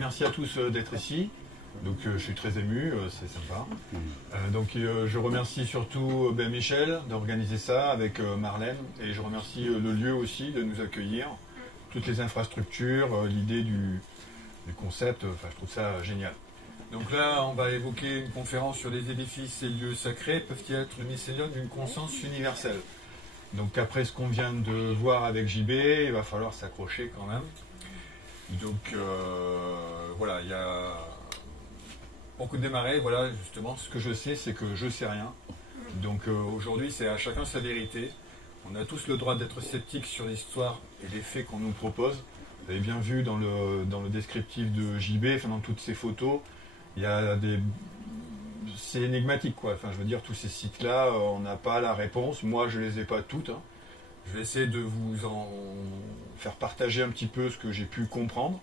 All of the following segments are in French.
Merci à tous d'être ici. Donc je suis très ému, c'est sympa. Je remercie surtout Michel d'organiser ça avec Marlène, et je remercie le lieu aussi de nous accueillir, toutes les infrastructures, l'idée du concept, je trouve ça génial. Donc là, on va évoquer une conférence sur les édifices et lieux sacrés peuvent-ils être le mycélium d'une conscience universelle. Donc après ce qu'on vient de voir avec JB, il va falloir s'accrocher quand même. Donc voilà, il y a beaucoup de démarrer. Voilà, justement, ce que je sais, c'est que je sais rien. Donc aujourd'hui, c'est à chacun sa vérité. On a tous le droit d'être sceptiques sur l'histoire et les faits qu'on nous propose. Vous avez bien vu dans le descriptif de JB, dans toutes ces photos, il y a des... C'est énigmatique, quoi. Je veux dire, tous ces sites-là, on n'a pas la réponse. Moi, je ne les ai pas toutes. Je vais essayer de vous en faire partager un petit peu ce que j'ai pu comprendre.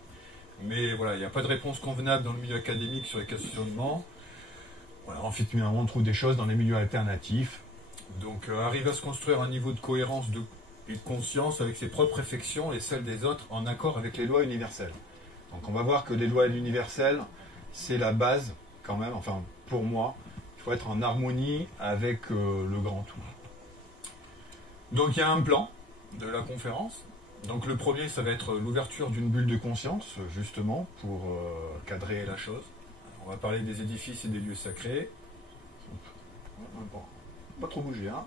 Mais voilà, il n'y a pas de réponse convenable dans le milieu académique sur les questionnements. Voilà, en fait, on trouve des choses dans les milieux alternatifs. Donc, arriver à se construire un niveau de cohérence et de conscience avec ses propres réflexions et celles des autres en accord avec les lois universelles. Donc, on va voir que les lois universelles, c'est la base, quand même, pour moi. Il faut être en harmonie avec le grand tout. Donc, il y a un plan de la conférence. Donc le premier, ça va être l'ouverture d'une bulle de conscience, justement, pour cadrer la chose. On va parler des édifices et des lieux sacrés. Bon, pas trop bouger, hein.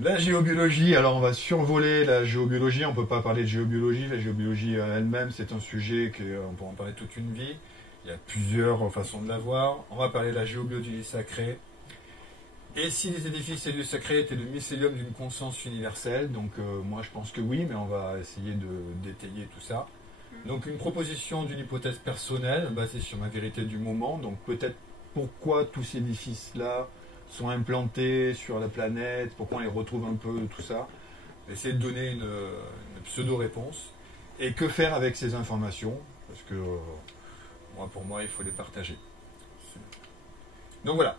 La géobiologie, alors on va survoler la géobiologie, on ne peut pas parler de géobiologie. La géobiologie elle-même, c'est un sujet qu'on peut en parler toute une vie. Il y a plusieurs façons de la voir. On va parler de la géobiologie sacrée. Et si les édifices et lieux sacrés étaient le mycélium d'une conscience universelle, donc moi je pense que oui, mais on va essayer de détailler tout ça. Donc une proposition d'une hypothèse personnelle basée sur ma vérité du moment, donc peut-être pourquoi tous ces édifices-là sont implantés sur la planète, pourquoi on les retrouve un peu, tout ça. Essayer de donner une pseudo-réponse. Et que faire avec ces informations, parce que pour moi, il faut les partager. Donc voilà.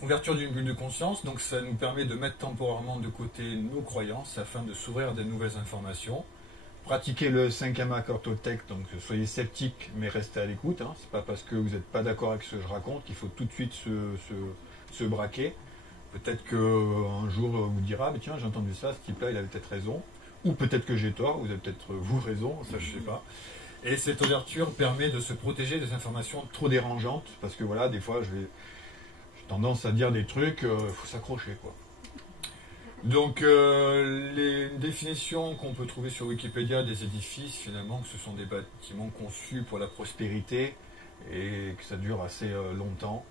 Ouverture d'une bulle de conscience, donc ça nous permet de mettre temporairement de côté nos croyances afin de s'ouvrir à des nouvelles informations. Pratiquez le 5e accord Toltec, donc soyez sceptiques mais restez à l'écoute. C'est pas parce que vous n'êtes pas d'accord avec ce que je raconte qu'il faut tout de suite se braquer. Peut-être qu'un jour vous dira, tiens, j'ai entendu ça, ce type-là, il avait peut-être raison. Ou peut-être que j'ai tort, vous avez peut-être vous raison, ça je sais pas. Et cette ouverture permet de se protéger des informations trop dérangeantes, parce que voilà, des fois j'ai tendance à dire des trucs, faut s'accrocher, quoi. Donc les définitions qu'on peut trouver sur Wikipédia des édifices, finalement, que ce sont des bâtiments conçus pour la prospérité et que ça dure assez longtemps.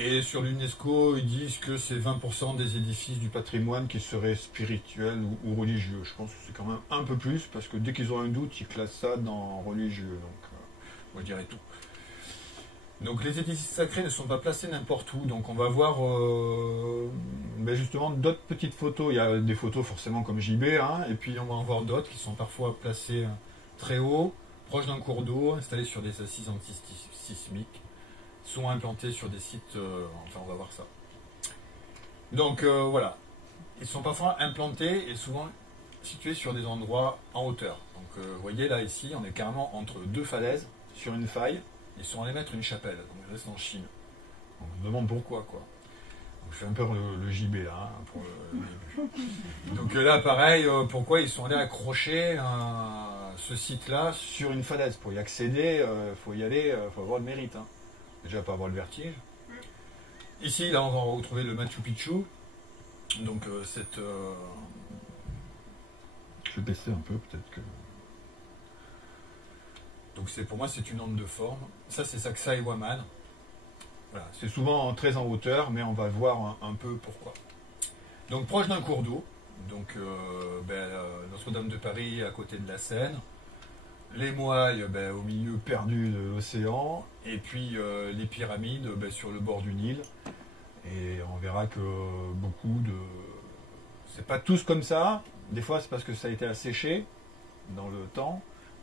Et sur l'UNESCO, ils disent que c'est 20% des édifices du patrimoine qui seraient spirituels ou religieux. Je pense que c'est quand même un peu plus, parce que dès qu'ils ont un doute, ils classent ça dans religieux. Donc, moi je dirais tout. Donc les édifices sacrés ne sont pas placés n'importe où. Donc on va voir justement d'autres petites photos. Il y a des photos forcément comme JB, et puis on va en voir d'autres qui sont parfois placés très haut, proches d'un cours d'eau, installés sur des assises antisismiques, sont implantés sur des sites, on va voir ça. Donc voilà, ils sont parfois implantés et souvent situés sur des endroits en hauteur. Donc vous voyez là ici, on est carrément entre deux falaises, sur une faille. Ils sont allés mettre une chapelle, donc je reste en Chine. Donc je me demande pourquoi, quoi. Donc, je fais un peu le JB là, pour le début. Donc là, pareil, pourquoi ils sont allés accrocher ce site-là sur une falaise. Pour y accéder, il faut y aller, il faut avoir le mérite. Déjà, pas avoir le vertige. Ici, là, on va retrouver le Machu Picchu. Donc cette... Je vais baisser un peu, peut-être que... Donc pour moi, c'est une onde de forme. Ça, c'est Sacsayhuaman. Waman. Voilà. C'est souvent très en hauteur, mais on va voir un peu pourquoi. Donc proche d'un cours d'eau. Donc Notre-Dame de Paris à côté de la Seine. Les Moailles au milieu perdu de l'océan. Et puis les pyramides sur le bord du Nil. Et on verra que beaucoup de... C'est pas tous comme ça. Des fois, c'est parce que ça a été asséché dans le temps.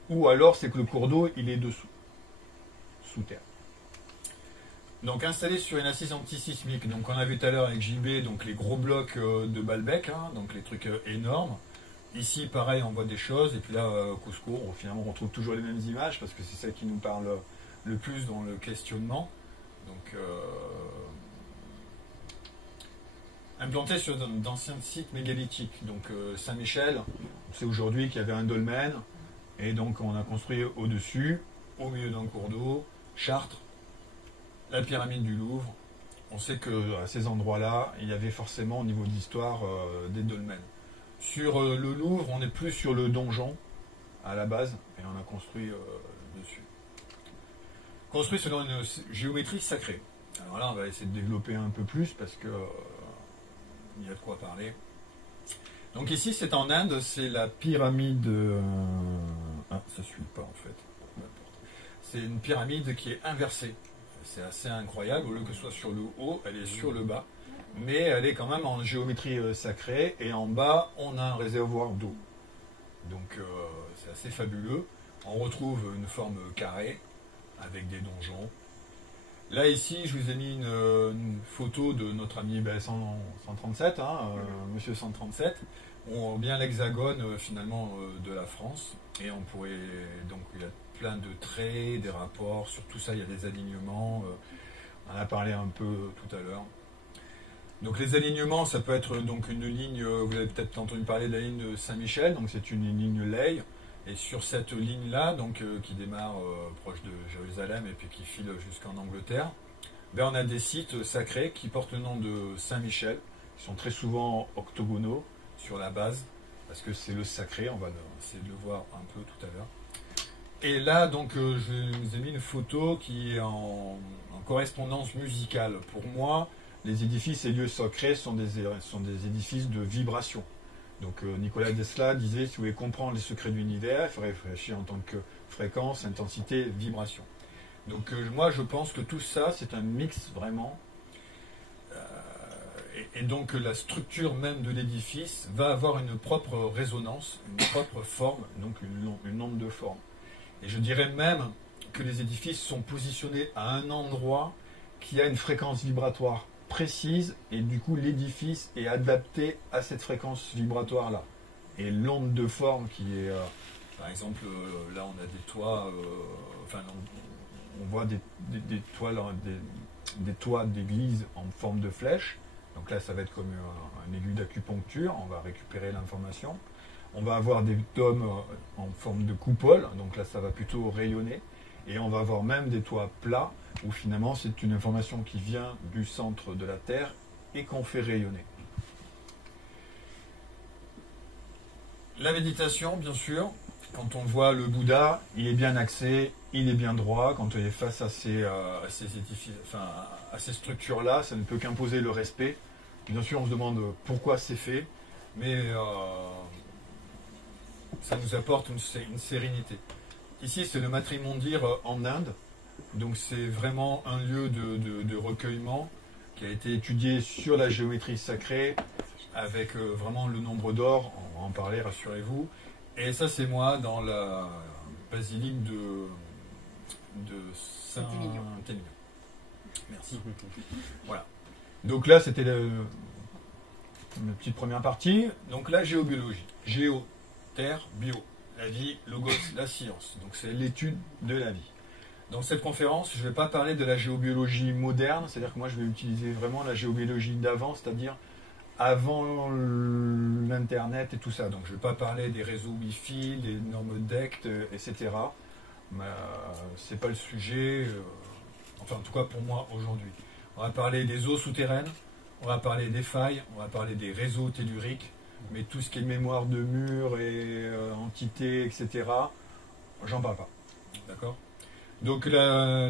Ou alors c'est que le cours d'eau, il est dessous, sous terre. Donc installé sur une assise antisismique, donc on a vu tout à l'heure avec JB, donc les gros blocs de Baalbek, donc les trucs énormes. Ici, pareil, on voit des choses, et puis là, Cusco, finalement, on retrouve toujours les mêmes images, parce que c'est ça qui nous parle le plus dans le questionnement. Donc, implanté sur d'anciens sites mégalithiques. Donc, Saint-Michel, on sait aujourd'hui qu'il y avait un dolmen, et donc on a construit au-dessus, au milieu d'un cours d'eau, Chartres, la pyramide du Louvre. On sait qu'à ces endroits-là, il y avait forcément, au niveau de l'histoire, des dolmens. Sur le Louvre, on est plus sur le donjon, à la base, et on a construit dessus. Construit selon une géométrie sacrée. Alors là, on va essayer de développer un peu plus, parce que il y a de quoi parler. Donc ici, c'est en Inde, c'est la pyramide... Ah, ça ne suit pas, en fait. C'est une pyramide qui est inversée. C'est assez incroyable. Au lieu que ce soit sur le haut, elle est sur le bas. Mais elle est quand même en géométrie sacrée. Et en bas, on a un réservoir d'eau. Donc, c'est assez fabuleux. On retrouve une forme carrée, avec des donjons. Là, ici, je vous ai mis une photo de notre ami 137, Monsieur 137. On voit bien l'hexagone, finalement, de la France. Et on pourrait... Donc, il y a plein de traits, des rapports. Sur tout ça, il y a des alignements. On en a parlé un peu tout à l'heure. Donc, les alignements, ça peut être donc une ligne... Vous avez peut-être entendu parler de la ligne de Saint-Michel. Donc, c'est une ligne lay. Et sur cette ligne-là, donc qui démarre proche de Jérusalem et puis qui file jusqu'en Angleterre, ben, on a des sites sacrés qui portent le nom de Saint-Michel, qui sont très souvent octogonaux sur la base, parce que c'est le sacré, on va essayer de le voir un peu tout à l'heure. Et là, donc, je vous ai mis une photo qui est en correspondance musicale. Pour moi, les édifices et lieux sacrés sont des édifices de vibration. Donc Nikola Tesla disait, si vous voulez comprendre les secrets de l'univers, il faudrait réfléchir en tant que fréquence, intensité, vibration. Donc moi je pense que tout ça c'est un mix vraiment. Et donc la structure même de l'édifice va avoir une propre résonance, une propre forme, donc une onde de forme. Et je dirais même que les édifices sont positionnés à un endroit qui a une fréquence vibratoire précise, et du coup l'édifice est adapté à cette fréquence vibratoire là. Et l'onde de forme qui est par exemple là on a des toits on voit des toits d'église en forme de flèche. Donc là ça va être comme un aiguille d'acupuncture, on va récupérer l'information. On va avoir des dômes en forme de coupole, donc là ça va plutôt rayonner. Et on va avoir même des toits plats, où finalement c'est une information qui vient du centre de la Terre et qu'on fait rayonner. La méditation, bien sûr, quand on voit le Bouddha, il est bien axé, il est bien droit. Quand on est face à ces édifices, à ces structures-là, ça ne peut qu'imposer le respect. Bien sûr, on se demande pourquoi c'est fait, mais ça nous apporte une sérénité. Ici, c'est le Matrimondir en Inde. Donc, c'est vraiment un lieu de recueillement qui a été étudié sur la géométrie sacrée avec vraiment le nombre d'or. On va en parler, rassurez-vous. Et ça, c'est moi dans la basilique de Saint-Émilion. Merci. Voilà. Donc là, c'était la petite première partie. Donc la géobiologie. Géo, terre, bio. La vie, logos, la science. Donc c'est l'étude de la vie. Dans cette conférence, je ne vais pas parler de la géobiologie moderne, c'est-à-dire que moi je vais utiliser vraiment la géobiologie d'avant, c'est-à-dire avant l'Internet et tout ça. Donc je ne vais pas parler des réseaux Wi-Fi, des normes DECT, etc. Ce n'est pas le sujet, enfin en tout cas pour moi aujourd'hui. On va parler des eaux souterraines, on va parler des failles, on va parler des réseaux telluriques, mais tout ce qui est mémoire de murs et entités, etc., j'en parle pas. D'accord ? Donc la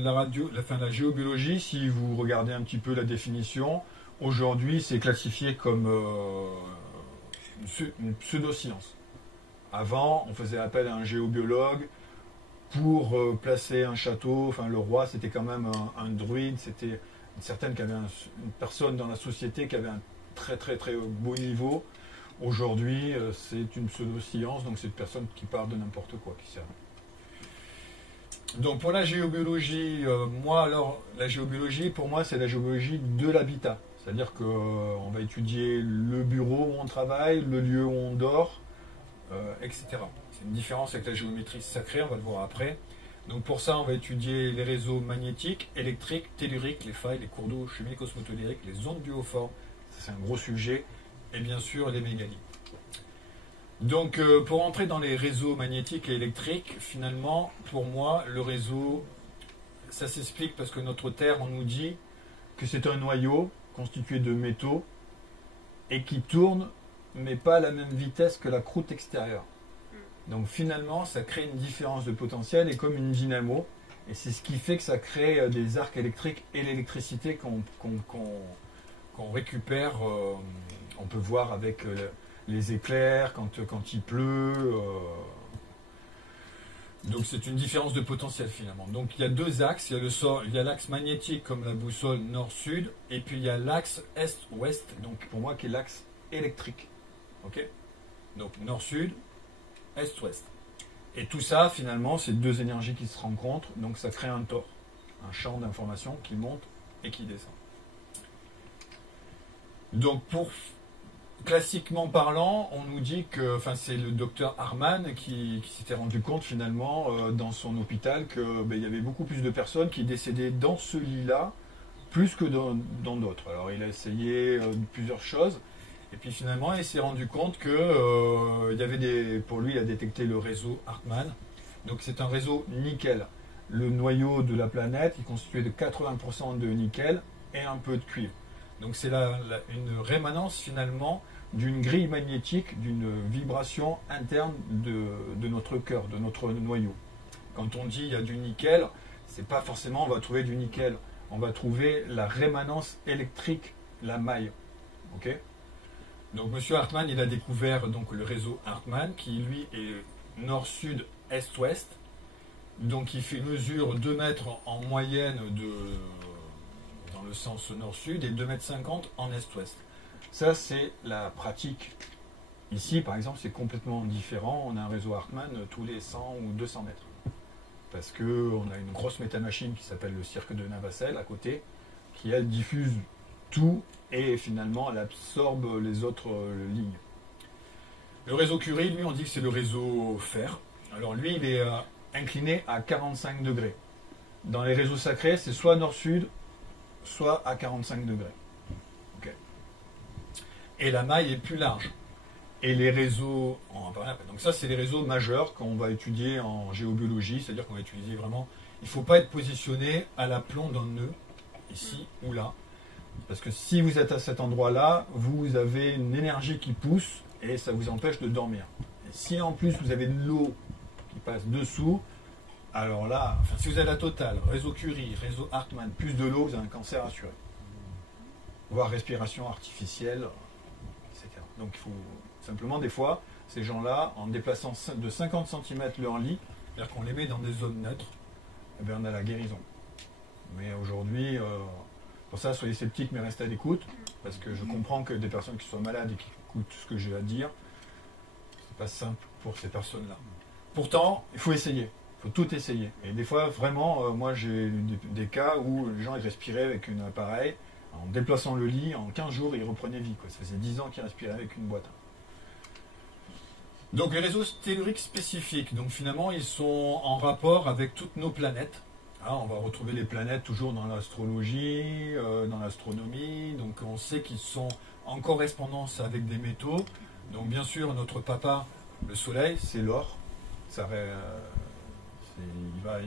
géobiologie, si vous regardez un petit peu la définition, aujourd'hui c'est classifié comme une pseudo-science. Avant, on faisait appel à un géobiologue pour placer un château. Enfin, le roi, c'était quand même un druide, c'était une personne dans la société qui avait un très très très beau niveau. Aujourd'hui, c'est une pseudo-science, donc c'est une personne qui parle de n'importe quoi, qui sert. Donc pour la géobiologie, la géobiologie, pour moi, c'est la géobiologie de l'habitat. C'est-à-dire qu'on va étudier le bureau où on travaille, le lieu où on dort, etc. C'est une différence avec la géométrie sacrée, on va le voir après. Donc pour ça, on va étudier les réseaux magnétiques, électriques, telluriques, les failles, les cours d'eau chimiques, osmotelluriques, les ondes du haut-fort, c'est un gros sujet, et bien sûr les mégalithes. Donc pour entrer dans les réseaux magnétiques et électriques, finalement, pour moi, le réseau, ça s'explique parce que notre Terre, on nous dit que c'est un noyau constitué de métaux et qui tourne, mais pas à la même vitesse que la croûte extérieure. Donc finalement, ça crée une différence de potentiel et comme une dynamo. Et c'est ce qui fait que ça crée des arcs électriques et l'électricité qu'on récupère. On peut voir avec les éclairs quand il pleut. Donc c'est une différence de potentiel finalement. Donc il y a deux axes. Il y a l'axe magnétique comme la boussole nord-sud. Et puis il y a l'axe est-ouest. Donc pour moi qui est l'axe électrique. Ok. Donc nord-sud. Est-ouest. Et tout ça, finalement, c'est deux énergies qui se rencontrent, donc ça crée un tor, un champ d'information qui monte et qui descend. Donc, classiquement parlant, on nous dit que, c'est le docteur Hartmann qui s'était rendu compte, finalement, dans son hôpital, qu'il y avait beaucoup plus de personnes qui décédaient dans ce lit-là, plus que dans d'autres. Alors, il a essayé plusieurs choses. Et puis finalement, il s'est rendu compte que il y avait pour lui, il a détecté le réseau Hartmann. Donc c'est un réseau nickel. Le noyau de la planète est constitué de 80% de nickel et un peu de cuivre. Donc c'est une rémanence finalement d'une grille magnétique, d'une vibration interne de notre cœur, de notre noyau. Quand on dit il y a du nickel, c'est pas forcément on va trouver du nickel. On va trouver la rémanence électrique, la maille. Ok ? Donc M. Hartmann, il a découvert donc, le réseau Hartmann, qui lui est nord-sud, est-ouest. Donc il mesure 2 mètres en moyenne dans le sens nord-sud et 2,50 mètres en est-ouest. Ça, c'est la pratique. Ici, par exemple, c'est complètement différent. On a un réseau Hartmann tous les 100 ou 200 mètres. Parce qu'on a une grosse métamachine qui s'appelle le cirque de Navacelle à côté, qui, elle, diffuse tout et finalement elle absorbe les autres lignes. Le réseau Curie, lui, on dit que c'est le réseau fer. Alors lui, il est incliné à 45 degrés. Dans les réseaux sacrés, c'est soit nord-sud, soit à 45 degrés. Okay. Et la maille est plus large. Et les réseaux... Donc ça, c'est les réseaux majeurs qu'on va étudier en géobiologie, c'est-à-dire qu'on va étudier vraiment... Il ne faut pas être positionné à l'aplomb d'un nœud, ici ou là. Parce que si vous êtes à cet endroit-là, vous avez une énergie qui pousse et ça vous empêche de dormir. Et si en plus vous avez de l'eau qui passe dessous, alors là, si vous avez la totale, réseau Curie, réseau Hartmann, plus de l'eau, vous avez un cancer assuré. Voire respiration artificielle, etc. Donc il faut simplement des fois, ces gens-là, en déplaçant de 50 cm leur lit, c'est-à-dire qu'on les met dans des zones neutres, eh bien on a la guérison. Mais aujourd'hui... Pour ça, soyez sceptiques, mais restez à l'écoute, parce que je comprends que des personnes qui soient malades et qui écoutent ce que j'ai à dire, c'est pas simple pour ces personnes-là. Pourtant, il faut essayer, il faut tout essayer. Et des fois, vraiment, moi j'ai eu des cas où les gens ils respiraient avec un appareil, en déplaçant le lit, en 15 jours, ils reprenaient vie. Ça faisait 10 ans qu'ils respiraient avec une boîte. Donc les réseaux telluriques spécifiques, donc finalement, ils sont en rapport avec toutes nos planètes. On va retrouver les planètes toujours dans l'astrologie, dans l'astronomie. Donc on sait qu'ils sont en correspondance avec des métaux. Donc bien sûr, notre papa, le Soleil, c'est l'or. Il va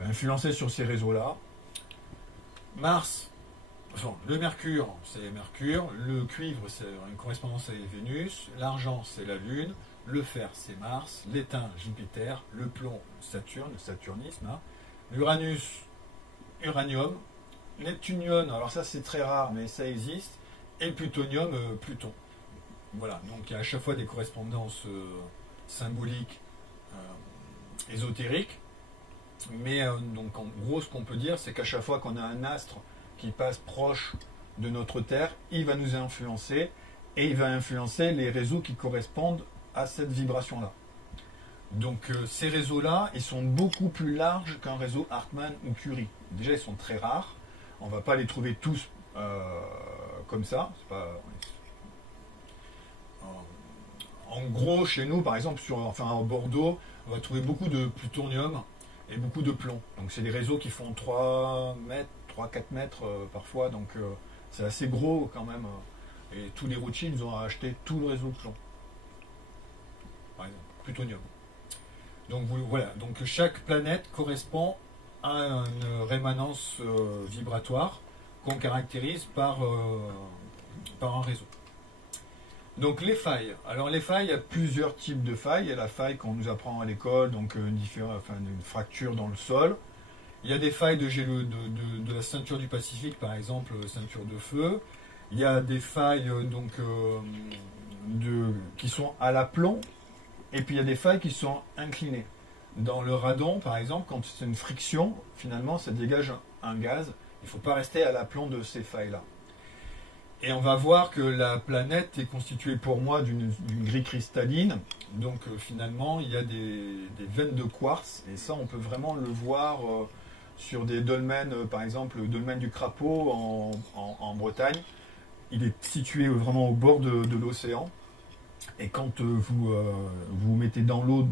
influencer sur ces réseaux-là. Mars, le Mercure, c'est Mercure. Le cuivre, c'est une correspondance avec Vénus. L'argent, c'est la Lune. Le fer, c'est Mars. L'étain, Jupiter. Le plomb, Saturne, le saturnisme. L'Uranus, Uranium. Neptunium, alors ça c'est très rare, mais ça existe. Et le plutonium, Pluton. Voilà, donc il y a à chaque fois des correspondances symboliques, ésotériques. Mais donc en gros, ce qu'on peut dire, c'est qu'à chaque fois qu'on a un astre qui passe proche de notre Terre, il va nous influencer et il va influencer les réseaux qui correspondent à cette vibration-là. Donc ces réseaux-là, ils sont beaucoup plus larges qu'un réseau Hartmann ou Curie. Déjà, ils sont très rares. On ne va pas les trouver tous comme ça. C'est pas... En gros, chez nous, par exemple, à Bordeaux, on va trouver beaucoup de plutonium et beaucoup de plomb. Donc c'est des réseaux qui font 3 mètres, 3-4 mètres parfois, donc c'est assez gros quand même. Et tous les Rothschild, ils ont acheté tout le réseau de plomb. Par exemple, plutonium. Donc voilà, donc chaque planète correspond à une rémanence vibratoire qu'on caractérise par un réseau. Donc les failles. Alors les failles, il y a plusieurs types de failles. Il y a la faille qu'on nous apprend à l'école, donc une fracture dans le sol. Il y a des failles de la ceinture du Pacifique, par exemple, ceinture de feu. Il y a des failles qui sont à l'aplomb, et puis il y a des failles qui sont inclinées. Dans le radon, par exemple, quand c'est une friction, finalement, ça dégage un gaz. Il ne faut pas rester à l'aplomb de ces failles-là. Et on va voir que la planète est constituée pour moi d'une grille cristalline. Donc finalement, il y a des veines de quartz. Et ça, on peut vraiment le voir sur des dolmens, par exemple, le dolmen du Crapaud en Bretagne. Il est situé vraiment au bord de l'océan. Et quand vous mettez dans l'eau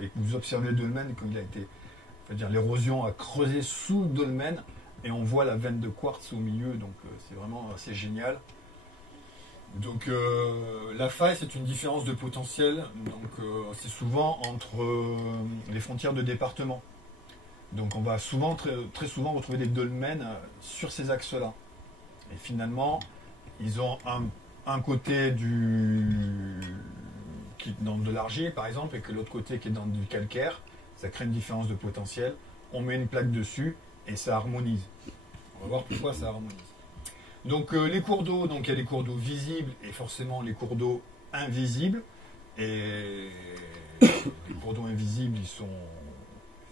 et que vous observez le dolmen, quand il a été, l'érosion a creusé sous le dolmen, et on voit la veine de quartz au milieu, donc c'est vraiment assez génial. Donc la faille, c'est une différence de potentiel, donc c'est souvent entre les frontières de département. Donc on va très souvent retrouver des dolmens sur ces axes-là. Et finalement, ils ont un côté qui est dans de l'argile, par exemple, et que l'autre côté qui est dans du calcaire. Ça crée une différence de potentiel. On met une plaque dessus et ça harmonise. On va voir pourquoi ça harmonise. Donc les cours d'eau, donc il y a les cours d'eau visibles et forcément les cours d'eau invisibles. Et les cours d'eau invisibles, ils sont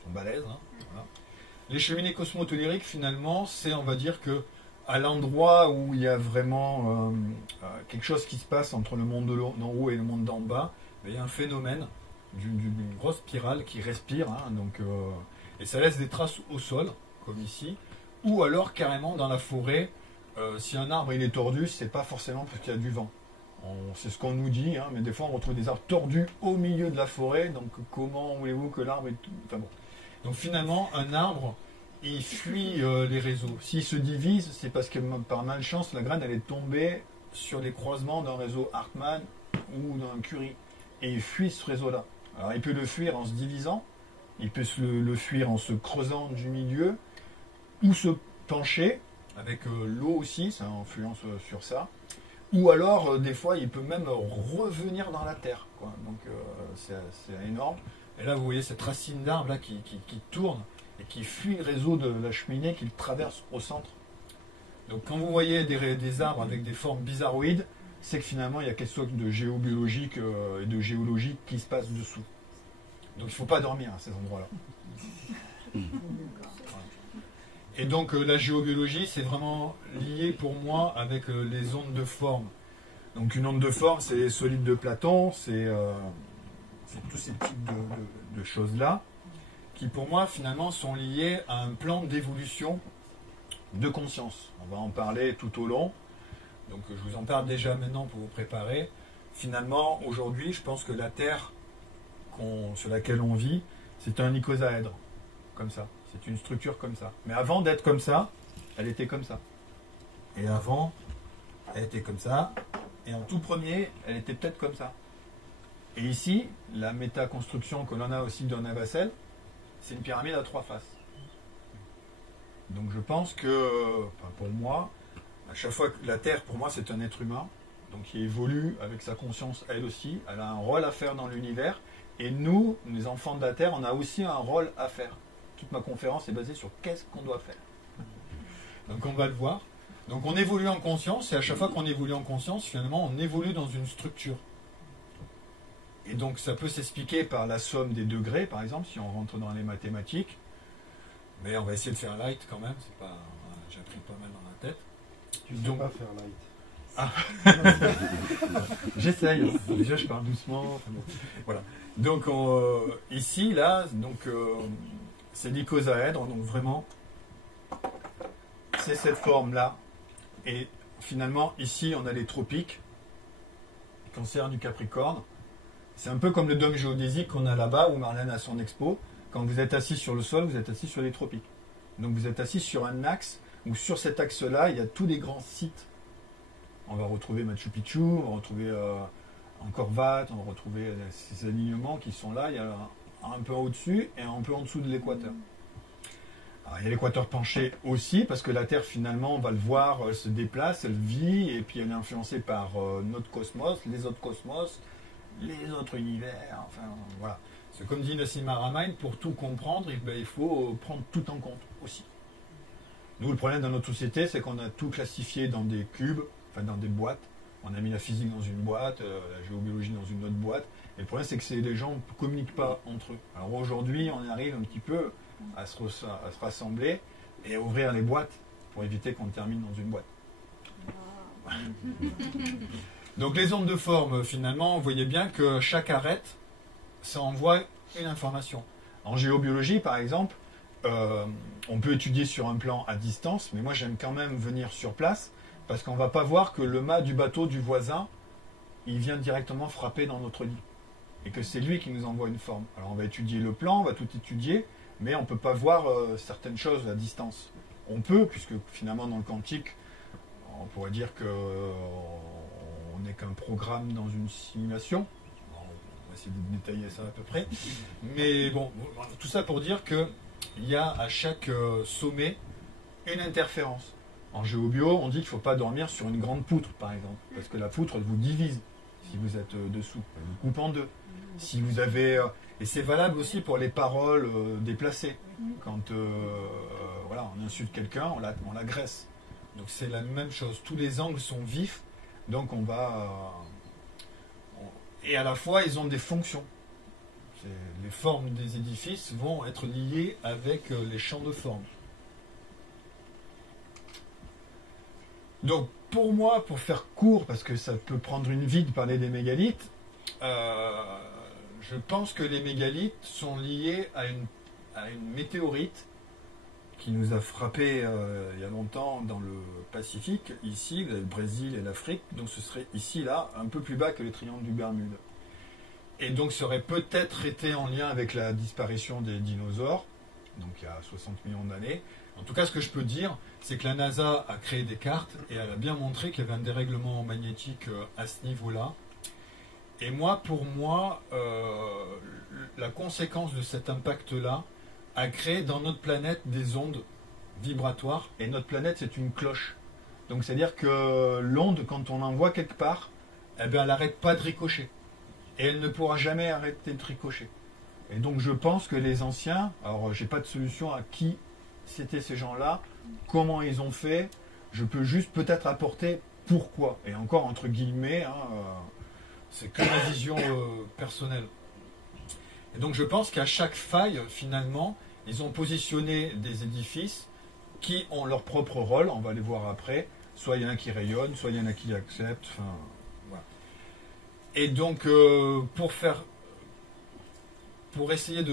balèzes. Hein, voilà. Les cheminées cosmotelluriques, finalement, c'est, on va dire que à l'endroit où il y a vraiment quelque chose qui se passe entre le monde d'en haut et le monde d'en bas, il y a un phénomène d'une grosse spirale qui respire, hein, et ça laisse des traces au sol, comme ici, ou alors carrément dans la forêt. Si un arbre il est tordu, c'est pas forcément parce qu'il y a du vent. C'est ce qu'on nous dit, hein, mais des fois on retrouve des arbres tordus au milieu de la forêt, donc comment voulez-vous que l'arbre est... Enfin bon. Donc finalement, un arbre, il fuit les réseaux. S'il se divise, c'est parce que par malchance, la graine elle est tombée sur les croisements d'un réseau Hartmann ou d'un Curie. Et il fuit ce réseau-là. Alors il peut le fuir en se divisant, il peut le fuir en se creusant du milieu, ou se pencher, avec l'eau aussi, ça influence sur ça. Ou alors, des fois, il peut même revenir dans la terre, quoi. Donc c'est énorme. Et là, vous voyez cette racine d'arbre là qui tourne et qui fuit le réseau de la cheminée qu'il traverse au centre. Donc quand vous voyez des arbres avec des formes bizarroïdes, c'est que finalement il y a quelque chose de géobiologique et de géologique qui se passe dessous. Donc il ne faut pas dormir à ces endroits-là. Et donc la géobiologie, c'est vraiment lié pour moi avec les ondes de forme. Donc une onde de forme, c'est les solides de Platon, c'est tous ces types de choses-là, qui pour moi finalement sont liés à un plan d'évolution de conscience. On va en parler tout au long. Donc je vous en parle déjà maintenant pour vous préparer. Finalement, aujourd'hui, je pense que la Terre sur laquelle on vit, c'est un icosaèdre, comme ça. C'est une structure comme ça. Mais avant d'être comme ça, elle était comme ça. Et avant, elle était comme ça. Et en tout premier, elle était peut-être comme ça. Et ici, la métaconstruction que l'on a aussi dans Navacelle, c'est une pyramide à 3 faces. Donc je pense que, pour moi, à chaque fois que la Terre, pour moi, c'est un être humain, donc qui évolue avec sa conscience, elle aussi. Elle a un rôle à faire dans l'univers. Et nous, les enfants de la Terre, on a aussi un rôle à faire. Toute ma conférence est basée sur qu'est-ce qu'on doit faire. Donc on va le voir. Donc on évolue en conscience, et à chaque fois qu'on évolue en conscience, finalement, on évolue dans une structure. Et donc ça peut s'expliquer par la somme des degrés, par exemple, si on rentre dans les mathématiques. Mais on va essayer de faire light quand même. C'est pas, j'ai appris pas mal dans la tête. Tu ne sais pas faire light. Ah. J'essaye. Déjà, je parle doucement. Enfin bon. Voilà. Donc ici, là, c'est l'icosaèdre. Donc vraiment, c'est cette forme-là. Et finalement, ici, on a les tropiques, cancer du Capricorne. C'est un peu comme le dôme géodésique qu'on a là-bas, où Marlène a son expo. Quand vous êtes assis sur le sol, vous êtes assis sur les tropiques. Donc vous êtes assis sur un axe, où sur cet axe-là, il y a tous les grands sites. On va retrouver Machu Picchu, on va retrouver Angkor Wat, on va retrouver ces alignements qui sont là. Il y a un peu au-dessus et un peu en dessous de l'équateur. Alors, il y a l'équateur penché aussi, parce que la Terre, finalement, on va le voir, elle se déplace, elle vit, et puis elle est influencée par notre cosmos, les autres cosmos, les autres univers, enfin, voilà. C'est comme dit Nassim Haramein, pour tout comprendre, il faut prendre tout en compte aussi. Nous, le problème dans notre société, c'est qu'on a tout classifié dans des cubes, enfin dans des boîtes. On a mis la physique dans une boîte, la géobiologie dans une autre boîte. Et le problème, c'est que les gens ne communiquent pas entre eux. Alors aujourd'hui, on arrive un petit peu à se rassembler et à ouvrir les boîtes pour éviter qu'on termine dans une boîte. Donc les ondes de forme, finalement, vous voyez bien que chaque arête, ça envoie une information. En géobiologie, par exemple, on peut étudier sur un plan à distance, mais moi j'aime quand même venir sur place, parce qu'on ne va pas voir que le mât du bateau du voisin, il vient directement frapper dans notre lit. Et que c'est lui qui nous envoie une forme. Alors on va étudier le plan, on va tout étudier, mais on ne peut pas voir certaines choses à distance. On peut, puisque finalement dans le quantique, on pourrait dire qu'on n'est qu'un programme dans une simulation. On va essayer de détailler ça à peu près. Mais bon, tout ça pour dire qu'il y a à chaque sommet une interférence. En géobio, on dit qu'il ne faut pas dormir sur une grande poutre, par exemple, parce que la poutre, elle vous divise si vous êtes dessous, elle vous coupe en deux. Si vous avez, et c'est valable aussi pour les paroles déplacées. Quand voilà, on insulte quelqu'un, on l'agresse. Donc c'est la même chose. Tous les angles sont vifs, donc on va... et à la fois, ils ont des fonctions. Les formes des édifices vont être liées avec les champs de forme. Donc pour moi, pour faire court, parce que ça peut prendre une vie de parler des mégalithes, je pense que les mégalithes sont liés à une météorite qui nous a frappé il y a longtemps dans le Pacifique, ici, le Brésil et l'Afrique, donc ce serait ici, là, un peu plus bas que le triangle du Bermude. Et donc ça aurait peut-être été en lien avec la disparition des dinosaures, donc il y a 60 millions d'années. En tout cas, ce que je peux dire, c'est que la NASA a créé des cartes et elle a bien montré qu'il y avait un dérèglement magnétique à ce niveau-là. Et moi, pour moi, la conséquence de cet impact-là a créé dans notre planète des ondes vibratoires. Et notre planète, c'est une cloche. Donc, c'est-à-dire que l'onde, quand on l'envoie quelque part, eh bien, elle n'arrête pas de ricocher. Et elle ne pourra jamais arrêter de ricocher. Et donc, je pense que les anciens, alors, j'ai pas de solution à qui c'était ces gens-là, comment ils ont fait, je peux juste peut-être apporter pourquoi. Et encore, entre guillemets, hein, c'est que ma vision personnelle. Et donc je pense qu'à chaque faille, finalement, ils ont positionné des édifices qui ont leur propre rôle, on va les voir après. Soit il y en a qui rayonnent, soit il y en a qui acceptent. Enfin, voilà. Et donc, pour essayer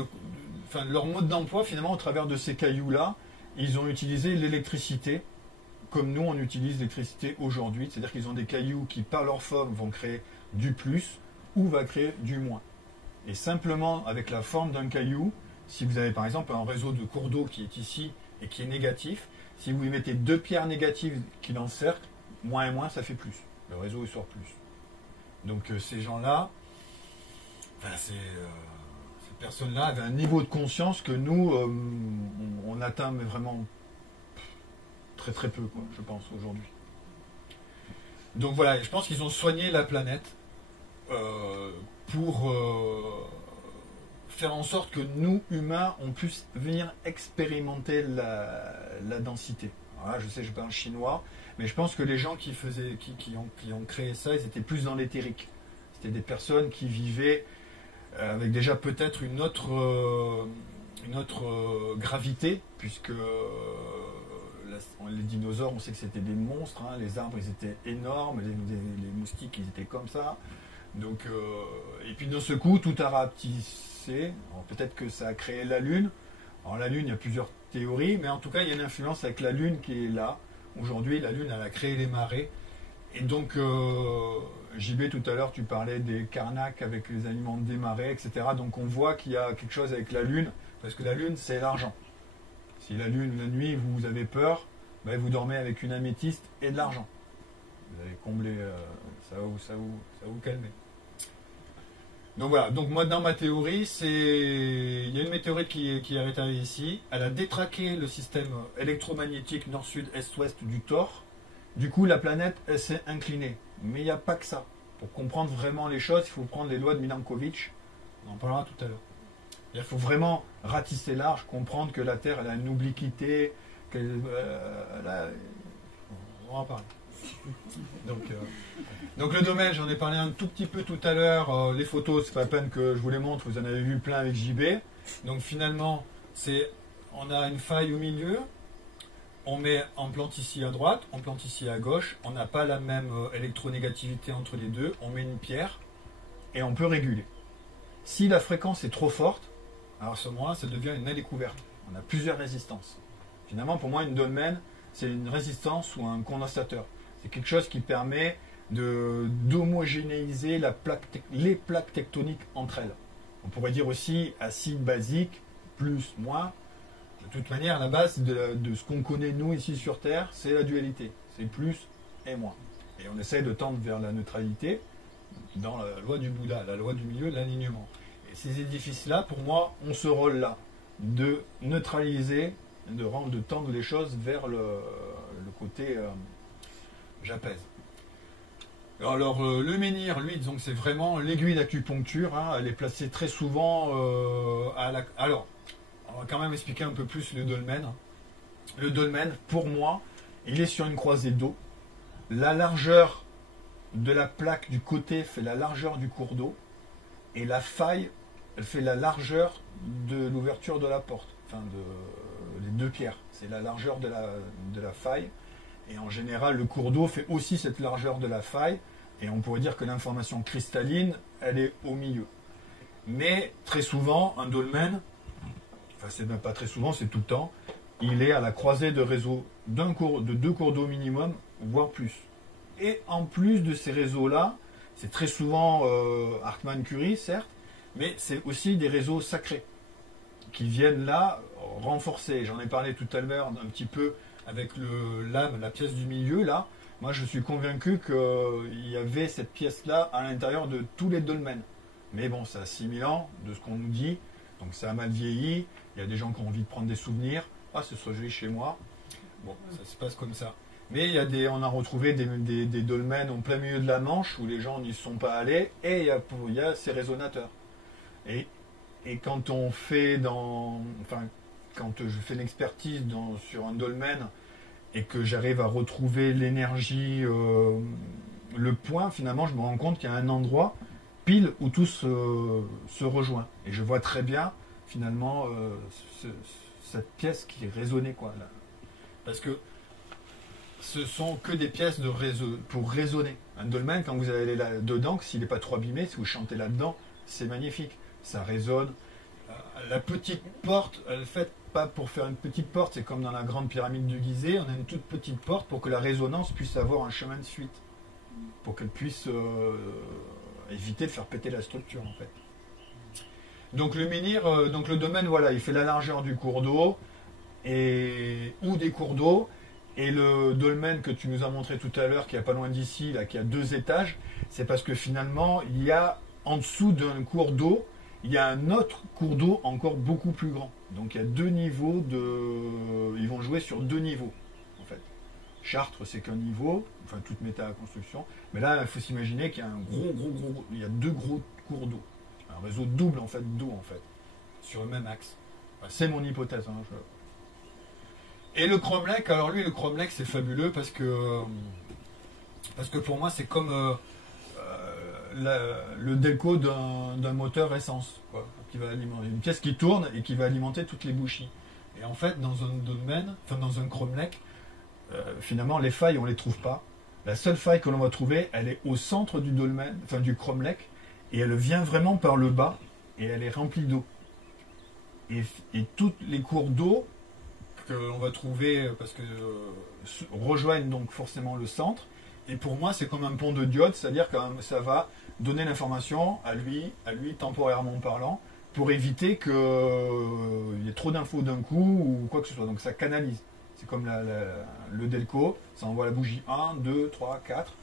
leur mode d'emploi, finalement, au travers de ces cailloux-là, ils ont utilisé l'électricité, comme nous, on utilise l'électricité aujourd'hui. C'est-à-dire qu'ils ont des cailloux qui, par leur forme, vont créer du plus ou va créer du moins. Et simplement, avec la forme d'un caillou, si vous avez par exemple un réseau de cours d'eau qui est ici et qui est négatif, si vous y mettez deux pierres négatives qui l'encerclent, moins et moins, ça fait plus. Le réseau, il sort plus. Donc ces gens-là, ces personnes-là avaient un niveau de conscience que nous, on atteint mais vraiment très très peu, quoi, je pense, aujourd'hui. Donc voilà, je pense qu'ils ont soigné la planète pour faire en sorte que nous, humains, on puisse venir expérimenter la densité. Alors là, je sais, je parle chinois, mais je pense que les gens qui ont créé ça, ils étaient plus dans l'éthérique. C'était des personnes qui vivaient avec déjà peut-être une autre gravité, puisque les dinosaures, on sait que c'était des monstres, hein, les arbres, ils étaient énormes, les moustiques, ils étaient comme ça. Donc, et puis d'un seul coup, tout a rapetissé. Peut-être que ça a créé la Lune. Alors la Lune, il y a plusieurs théories, mais en tout cas, il y a une influence avec la Lune qui est là. Aujourd'hui, la Lune, elle a créé les marées. Et donc, JB, tout à l'heure, tu parlais des carnacs avec les aliments démarrés, etc. Donc on voit qu'il y a quelque chose avec la Lune, parce que la Lune, c'est l'argent. Si la Lune, la nuit, vous avez peur, ben, vous dormez avec une améthyste et de l'argent. Vous allez combler, ça va vous calmer. Donc voilà, donc moi dans ma théorie, il y a une météorite qui est atterrie ici, elle a détraqué le système électromagnétique nord-sud, est-ouest du Thor. Du coup, la planète, elle s'est inclinée. Mais il n'y a pas que ça. Pour comprendre vraiment les choses, il faut prendre les lois de Milankovitch. On en parlera tout à l'heure. Il faut vraiment ratisser large, comprendre que la Terre, elle a une obliquité. On va en parler. Donc le domaine, j'en ai parlé un tout petit peu tout à l'heure. Les photos, c'est pas la peine que je vous les montre. Vous en avez vu plein avec JB. Donc finalement, on a une faille au milieu. On plante ici à droite, on plante ici à gauche, on n'a pas la même électronégativité entre les deux, on met une pierre et on peut réguler. Si la fréquence est trop forte, alors à ce moment-là, ça devient une allée couverte. On a plusieurs résistances. Finalement, pour moi, une dolmenne, c'est une résistance ou un condensateur. C'est quelque chose qui permet d'homogénéiser les plaques tectoniques entre elles. On pourrait dire aussi acide, basique, plus, moins. De toute manière, la base de ce qu'on connaît nous ici sur Terre, c'est la dualité. C'est plus et moins. Et on essaie de tendre vers la neutralité dans la loi du Bouddha, la loi du milieu, l'alignement. Et ces édifices-là, pour moi, ont ce rôle-là de neutraliser, de tendre les choses vers le côté j'apaise. Alors le menhir, lui, donc c'est vraiment l'aiguille d'acupuncture. Hein, elle est placée très souvent Alors, on va quand même expliquer un peu plus le dolmen. Le dolmen, pour moi, il est sur une croisée d'eau. La largeur de la plaque du côté fait la largeur du cours d'eau. Et la faille, elle fait la largeur de l'ouverture de la porte. Enfin, les deux pierres. C'est la largeur de la faille. Et en général, le cours d'eau fait aussi cette largeur de la faille. Et on pourrait dire que l'information cristalline, elle est au milieu. Mais très souvent, un dolmen, enfin c'est même pas très souvent, c'est tout le temps, il est à la croisée de réseaux de 2 cours d'eau minimum, voire plus. Et en plus de ces réseaux-là, c'est très souvent Hartmann-Curie, certes, mais c'est aussi des réseaux sacrés qui viennent là renforcer. J'en ai parlé tout à l'heure un petit peu avec l'âme, la pièce du milieu, là. Moi, je suis convaincu qu'il y avait cette pièce-là à l'intérieur de tous les dolmens. Mais bon, ça a 6000 ans de ce qu'on nous dit, donc ça a mal vieilli. Il y a des gens qui ont envie de prendre des souvenirs. Ah, ce soit joli chez moi. Bon, ça se passe comme ça. Mais on a retrouvé des dolmens en plein milieu de la Manche où les gens n'y sont pas allés et il y a ces résonateurs. Et quand on fait quand je fais une expertise sur un dolmen et que j'arrive à retrouver l'énergie, le point, finalement, je me rends compte qu'il y a un endroit pile où tout se rejoint. Et je vois très bien, finalement, cette pièce qui est résonnée, quoi. Là. Parce que ce sont que des pièces pour résonner. Un dolmen, quand vous allez là-dedans, s'il n'est pas trop abîmé, si vous chantez là-dedans, c'est magnifique. Ça résonne. La petite porte, elle fait pas pour faire une petite porte, c'est comme dans la grande pyramide de Gizeh, on a une toute petite porte pour que la résonance puisse avoir un chemin de suite, pour qu'elle puisse éviter de faire péter la structure en fait. Donc le menhir, donc le domaine, voilà, il fait la largeur du cours d'eau ou des cours d'eau, et le dolmen que tu nous as montré tout à l'heure, qui est pas loin d'ici, là, qui a 2 étages, c'est parce que finalement il y a en dessous d'un cours d'eau, il y a un autre cours d'eau encore beaucoup plus grand. Donc il y a 2 niveaux ils vont jouer sur 2 niveaux, en fait. Chartres, c'est qu'un niveau, enfin toute méta-construction. Mais là, il faut s'imaginer qu'il y a il y a 2 gros cours d'eau. Un réseau double, en fait, d'eau, en fait. Sur le même axe. Enfin, c'est mon hypothèse. Hein, Et le cromlech, alors lui, le cromlech, c'est fabuleux parce que pour moi, c'est comme le déco d'un moteur essence, quoi, qui va alimenter une pièce qui tourne et qui va alimenter toutes les bougies. Et en fait, dans un dolmen, enfin dans un cromlech, finalement les failles on les trouve pas. La seule faille que l'on va trouver, elle est au centre du dolmen, enfin du cromlech, et elle vient vraiment par le bas et elle est remplie d'eau. Et tous les cours d'eau que l'on va trouver, parce que rejoignent donc forcément le centre, Et pour moi, c'est comme un pont de diode, c'est-à-dire que ça va donner l'information à lui, temporairement parlant, pour éviter qu'il y ait trop d'infos d'un coup ou quoi que ce soit. Donc ça canalise. C'est comme le Delco, ça envoie la bougie 1, 2, 3, 4.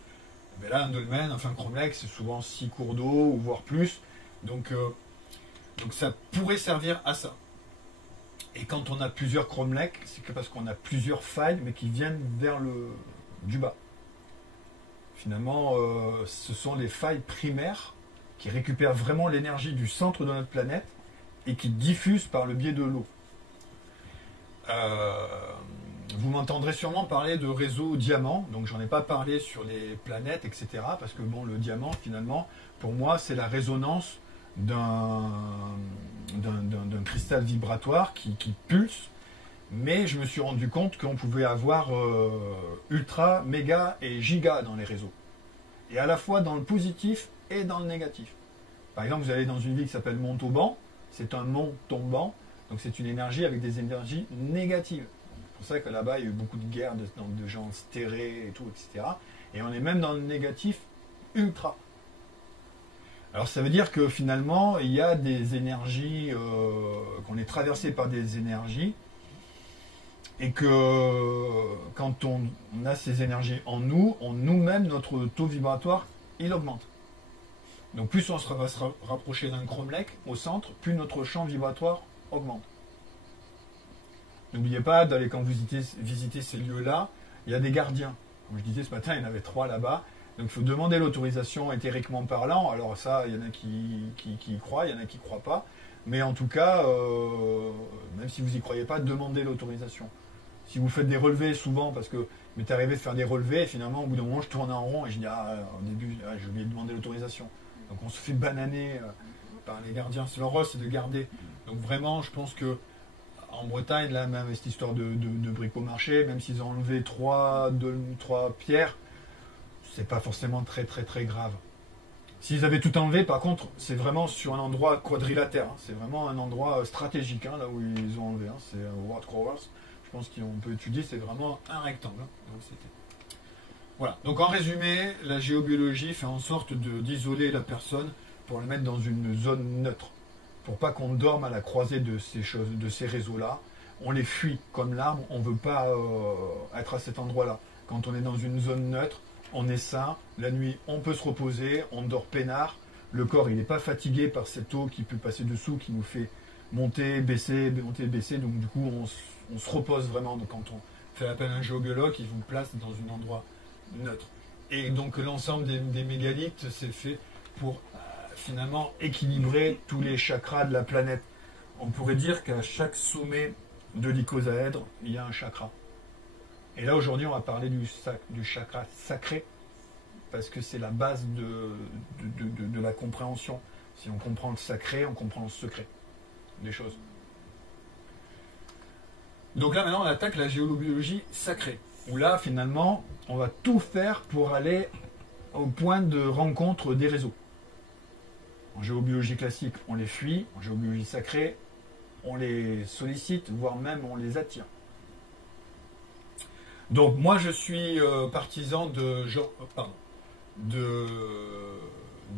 Mais là, un dolmen, enfin Chromelex, c'est souvent 6 cours d'eau, ou voire plus. Donc ça pourrait servir à ça. Et quand on a plusieurs Chromelex, c'est que parce qu'on a plusieurs failles, mais qui viennent du bas. Finalement, ce sont les failles primaires qui récupèrent vraiment l'énergie du centre de notre planète et qui diffusent par le biais de l'eau. Vous m'entendrez sûrement parler de réseau diamant, donc j'en ai pas parlé sur les planètes, etc. Parce que bon, le diamant, finalement, pour moi, c'est la résonance d'un cristal vibratoire qui pulse, mais je me suis rendu compte qu'on pouvait avoir ultra, méga et giga dans les réseaux. Et à la fois dans le positif et dans le négatif. Par exemple, vous allez dans une ville qui s'appelle Montauban, c'est un mont tombant, donc c'est une énergie avec des énergies négatives. C'est pour ça que là-bas, il y a eu beaucoup de guerres, de gens stérés et tout, etc. Et on est même dans le négatif ultra. Alors ça veut dire que finalement, il y a des énergies, qu'on est traversé par des énergies, et que quand on a ces énergies en nous, nous-mêmes, notre taux vibratoire, il augmente. Donc plus on va se rapprocher d'un Chromelex au centre, plus notre champ vibratoire augmente. N'oubliez pas d'aller, quand vous visitez ces lieux-là, il y a des gardiens. Comme je disais ce matin, il y en avait 3 là-bas. Donc il faut demander l'autorisation éthériquement parlant. Alors ça, il y en a qui y croient, il y en a qui ne croient pas. Mais en tout cas, même si vous n'y croyez pas, demandez l'autorisation. Si vous faites des relevés souvent, parce que m'est arrivé de faire des relevés, et finalement, au bout d'un moment, je tourne en rond et je dis, au début, j'ai oublié de demander l'autorisation. Donc on se fait bananer par les gardiens. Leur rôle, c'est de garder. Donc vraiment, je pense que en Bretagne, là, même cette histoire de bricomarché, même s'ils ont enlevé 3 pierres, c'est pas forcément très très très grave. S'ils avaient tout enlevé, par contre, c'est vraiment sur un endroit quadrilatère. Hein. C'est vraiment un endroit stratégique, hein, là où ils ont enlevé. Hein. C'est World Crowers. Je pense qu'on peut étudier, c'est vraiment un rectangle. Hein. Donc, voilà. Donc en résumé, la géobiologie fait en sorte d'isoler la personne pour la mettre dans une zone neutre. Pour pas qu'on dorme à la croisée de ces réseaux-là. On les fuit comme l'arbre, on ne veut pas être à cet endroit-là. Quand on est dans une zone neutre, on est sain, la nuit on peut se reposer, on dort peinard, le corps il n'est pas fatigué par cette eau qui peut passer dessous, qui nous fait monter, baisser, donc du coup on se repose vraiment. Donc quand on fait appel à un géobiologue, il vous place dans un endroit neutre. Et donc l'ensemble des mégalithes, c'est fait pour finalement équilibrer tous les chakras de la planète. On pourrait dire qu'à chaque sommet de l'icosaèdre, il y a un chakra. Et là aujourd'hui on va parler du chakra sacré, parce que c'est la base de la compréhension. Si on comprend le sacré, on comprend le secret des choses. Donc là maintenant on attaque la géobiologie sacrée, où là finalement on va tout faire pour aller au point de rencontre des réseaux. En géobiologie classique, on les fuit. En géobiologie sacrée, on les sollicite, voire même on les attire. Donc moi je suis partisan de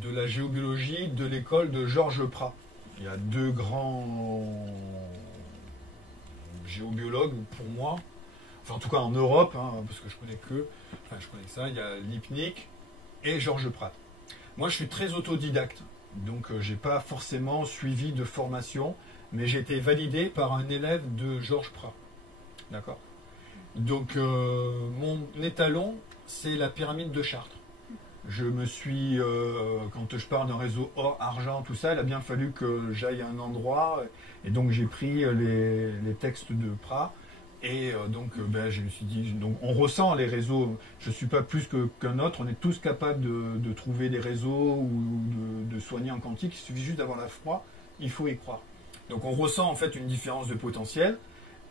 la géobiologie de l'école de Georges Prat. Il y a 2 grands géobiologues pour moi, enfin en tout cas en Europe, hein, parce que je connais ça, il y a Lipnik et Georges Prat. Moi je suis très autodidacte. Donc j'ai pas forcément suivi de formation, mais j'ai été validé par un élève de Georges Prat. D'accord. Donc mon étalon, c'est la pyramide de Chartres. Je me suis, quand je parle d'un réseau or, argent, tout ça, il a bien fallu que j'aille à un endroit, et donc j'ai pris les textes de Prat, et je me suis dit, donc on ressent les réseaux, je ne suis pas plus qu'un autre, on est tous capables de trouver des réseaux ou de soigner en quantique, il suffit juste d'avoir la foi, il faut y croire. Donc on ressent en fait une différence de potentiel,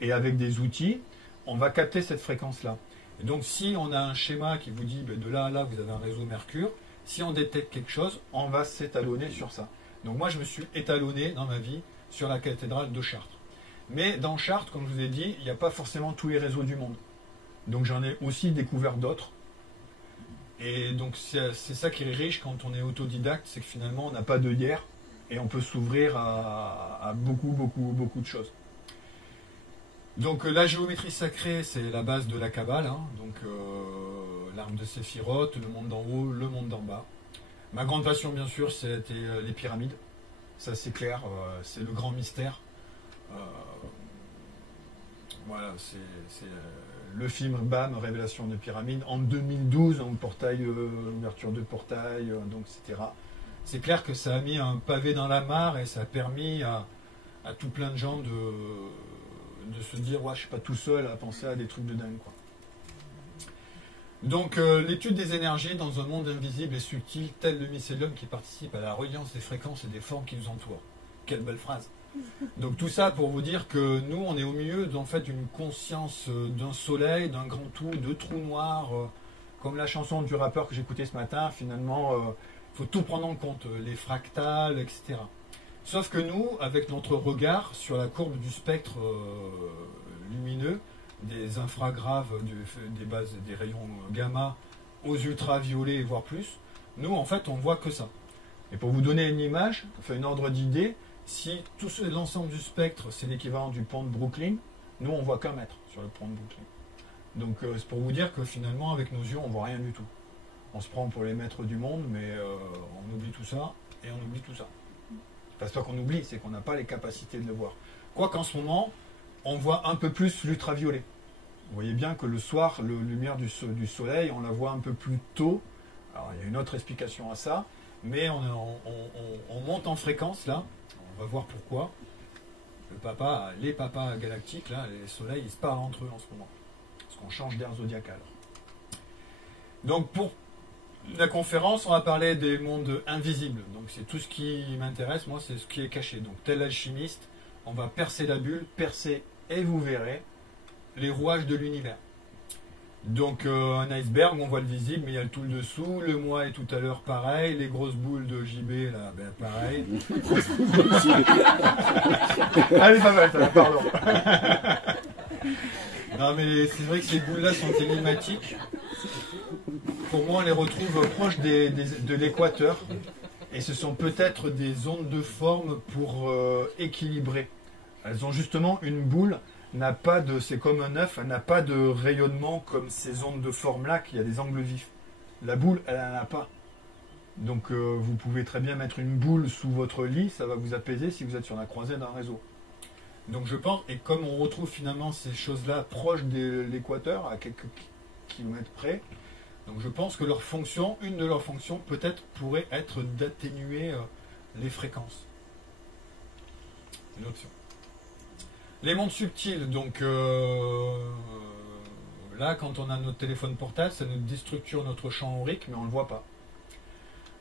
et avec des outils, on va capter cette fréquence-là. Et donc si on a un schéma qui vous dit, de là à là, vous avez un réseau Mercure, si on détecte quelque chose, on va s'étalonner sur ça. Donc moi je me suis étalonné dans ma vie sur la cathédrale de Chartres. Mais dans Chartres, comme je vous ai dit, il n'y a pas forcément tous les réseaux du monde. Donc j'en ai aussi découvert d'autres. Et donc c'est ça qui est riche quand on est autodidacte, c'est que finalement on n'a pas de hier et on peut s'ouvrir à beaucoup de choses. Donc la géométrie sacrée, c'est la base de la Kabbale, hein. Donc l'arbre de Séphiroth, le monde d'en haut, le monde d'en bas. Ma grande passion, bien sûr, c'était les pyramides. Ça, c'est clair, c'est le grand mystère. Voilà, c'est le film BAM, Révélation des pyramides, en 2012, en portail, ouverture de portail, donc, etc. C'est clair que ça a mis un pavé dans la mare et ça a permis à tout plein de gens de se dire ouais, je suis pas tout seul à penser à des trucs de dingue, quoi. Donc l'étude des énergies dans un monde invisible et subtil tel le mycélium qui participe à la reliance des fréquences et des formes qui nous entourent. Quelle belle phrase. Donc tout ça pour vous dire que nous on est au milieu en fait d'une conscience d'un soleil, d'un grand tout, de trous noirs, comme la chanson du rappeur que j'écoutais ce matin. Finalement il faut tout prendre en compte, les fractales, etc. Sauf que nous, avec notre regard sur la courbe du spectre lumineux, des infragraves, des bases, des rayons gamma aux ultraviolets, voire plus, nous, en fait, on voit que ça. Et pour vous donner une image, enfin une ordre d'idée, si tout l'ensemble du spectre, c'est l'équivalent du pont de Brooklyn, nous, on voit qu'un mètre sur le pont de Brooklyn. Donc, c'est pour vous dire que finalement, avec nos yeux, on voit rien du tout. On se prend pour les maîtres du monde, mais on oublie tout ça, et on oublie tout ça. Enfin, c'est pas qu'on oublie, c'est qu'on n'a pas les capacités de le voir. Quoiqu'en ce moment, on voit un peu plus l'ultraviolet. Vous voyez bien que le soir, la lumière du soleil, on la voit un peu plus tôt. Alors, il y a une autre explication à ça, mais on monte en fréquence, là. On va voir pourquoi. Les papas galactiques, là, les soleils, ils se parlent entre eux en ce moment. Parce qu'on change d'ère zodiacale. Donc, pour la conférence, on va parler des mondes invisibles. Donc, c'est tout ce qui m'intéresse, moi, c'est ce qui est caché. Donc, tel alchimiste, on va percer la bulle, percer, et vous verrez les rouages de l'univers. Donc un iceberg, on voit le visible, mais il y a tout le dessous. Le moi est tout à l'heure pareil. Les grosses boules de JB, là, ben pareil. Allez, pas mal, ça va, pardon. Non, mais c'est vrai que ces boules-là sont énigmatiques. Pour moi, on les retrouve proches de l'équateur. Et ce sont peut-être des ondes de forme pour équilibrer. Elles ont justement une boule. C'est comme un œuf, elle n'a pas de rayonnement comme ces ondes de forme-là, qui a des angles vifs. La boule, elle n'en a pas. Donc vous pouvez très bien mettre une boule sous votre lit, ça va vous apaiser si vous êtes sur la croisée d'un réseau. Donc je pense, et comme on retrouve finalement ces choses-là proches de l'équateur, à quelques kilomètres près, donc je pense que leur fonction, une de leurs fonctions peut-être pourrait être d'atténuer les fréquences. Une option. Les mondes subtils, donc là, quand on a notre téléphone portable, ça nous déstructure notre champ aurique, mais on ne le voit pas.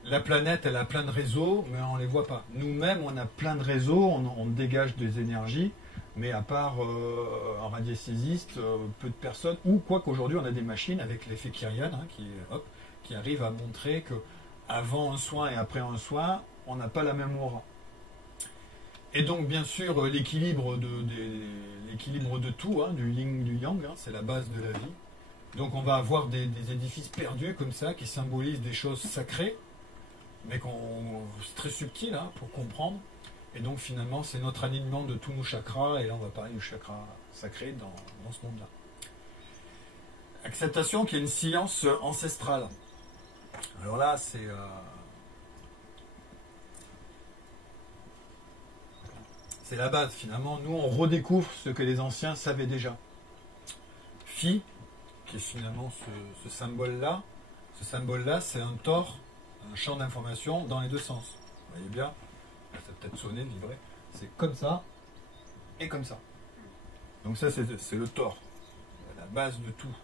La planète, elle a plein de réseaux, mais on ne les voit pas. Nous-mêmes, on a plein de réseaux, on dégage des énergies, mais à part un radiesthésiste, peu de personnes, ou quoi qu'aujourd'hui, on a des machines avec l'effet Kyrian, hein, qui arrivent à montrer que avant un soin et après un soin, on n'a pas la même aura. Et donc, bien sûr, l'équilibre de tout, hein, du yin, du yang, hein, c'est la base de la vie. Donc, on va avoir des édifices perdus comme ça, qui symbolisent des choses sacrées, mais c'est très subtil hein, pour comprendre. Et donc, finalement, c'est notre alignement de tous nos chakras. Et là, on va parler du chakra sacré dans ce monde-là. Acceptation qui est une science ancestrale. Alors là, c'est la base, finalement. Nous, on redécouvre ce que les anciens savaient déjà. Phi, qui est finalement ce symbole-là. Ce symbole-là, c'est un tor, un champ d'information dans les deux sens. Vous voyez bien? Ça a peut-être sonné, vibré. C'est comme ça et comme ça. Donc ça, c'est le tor. La base de tout.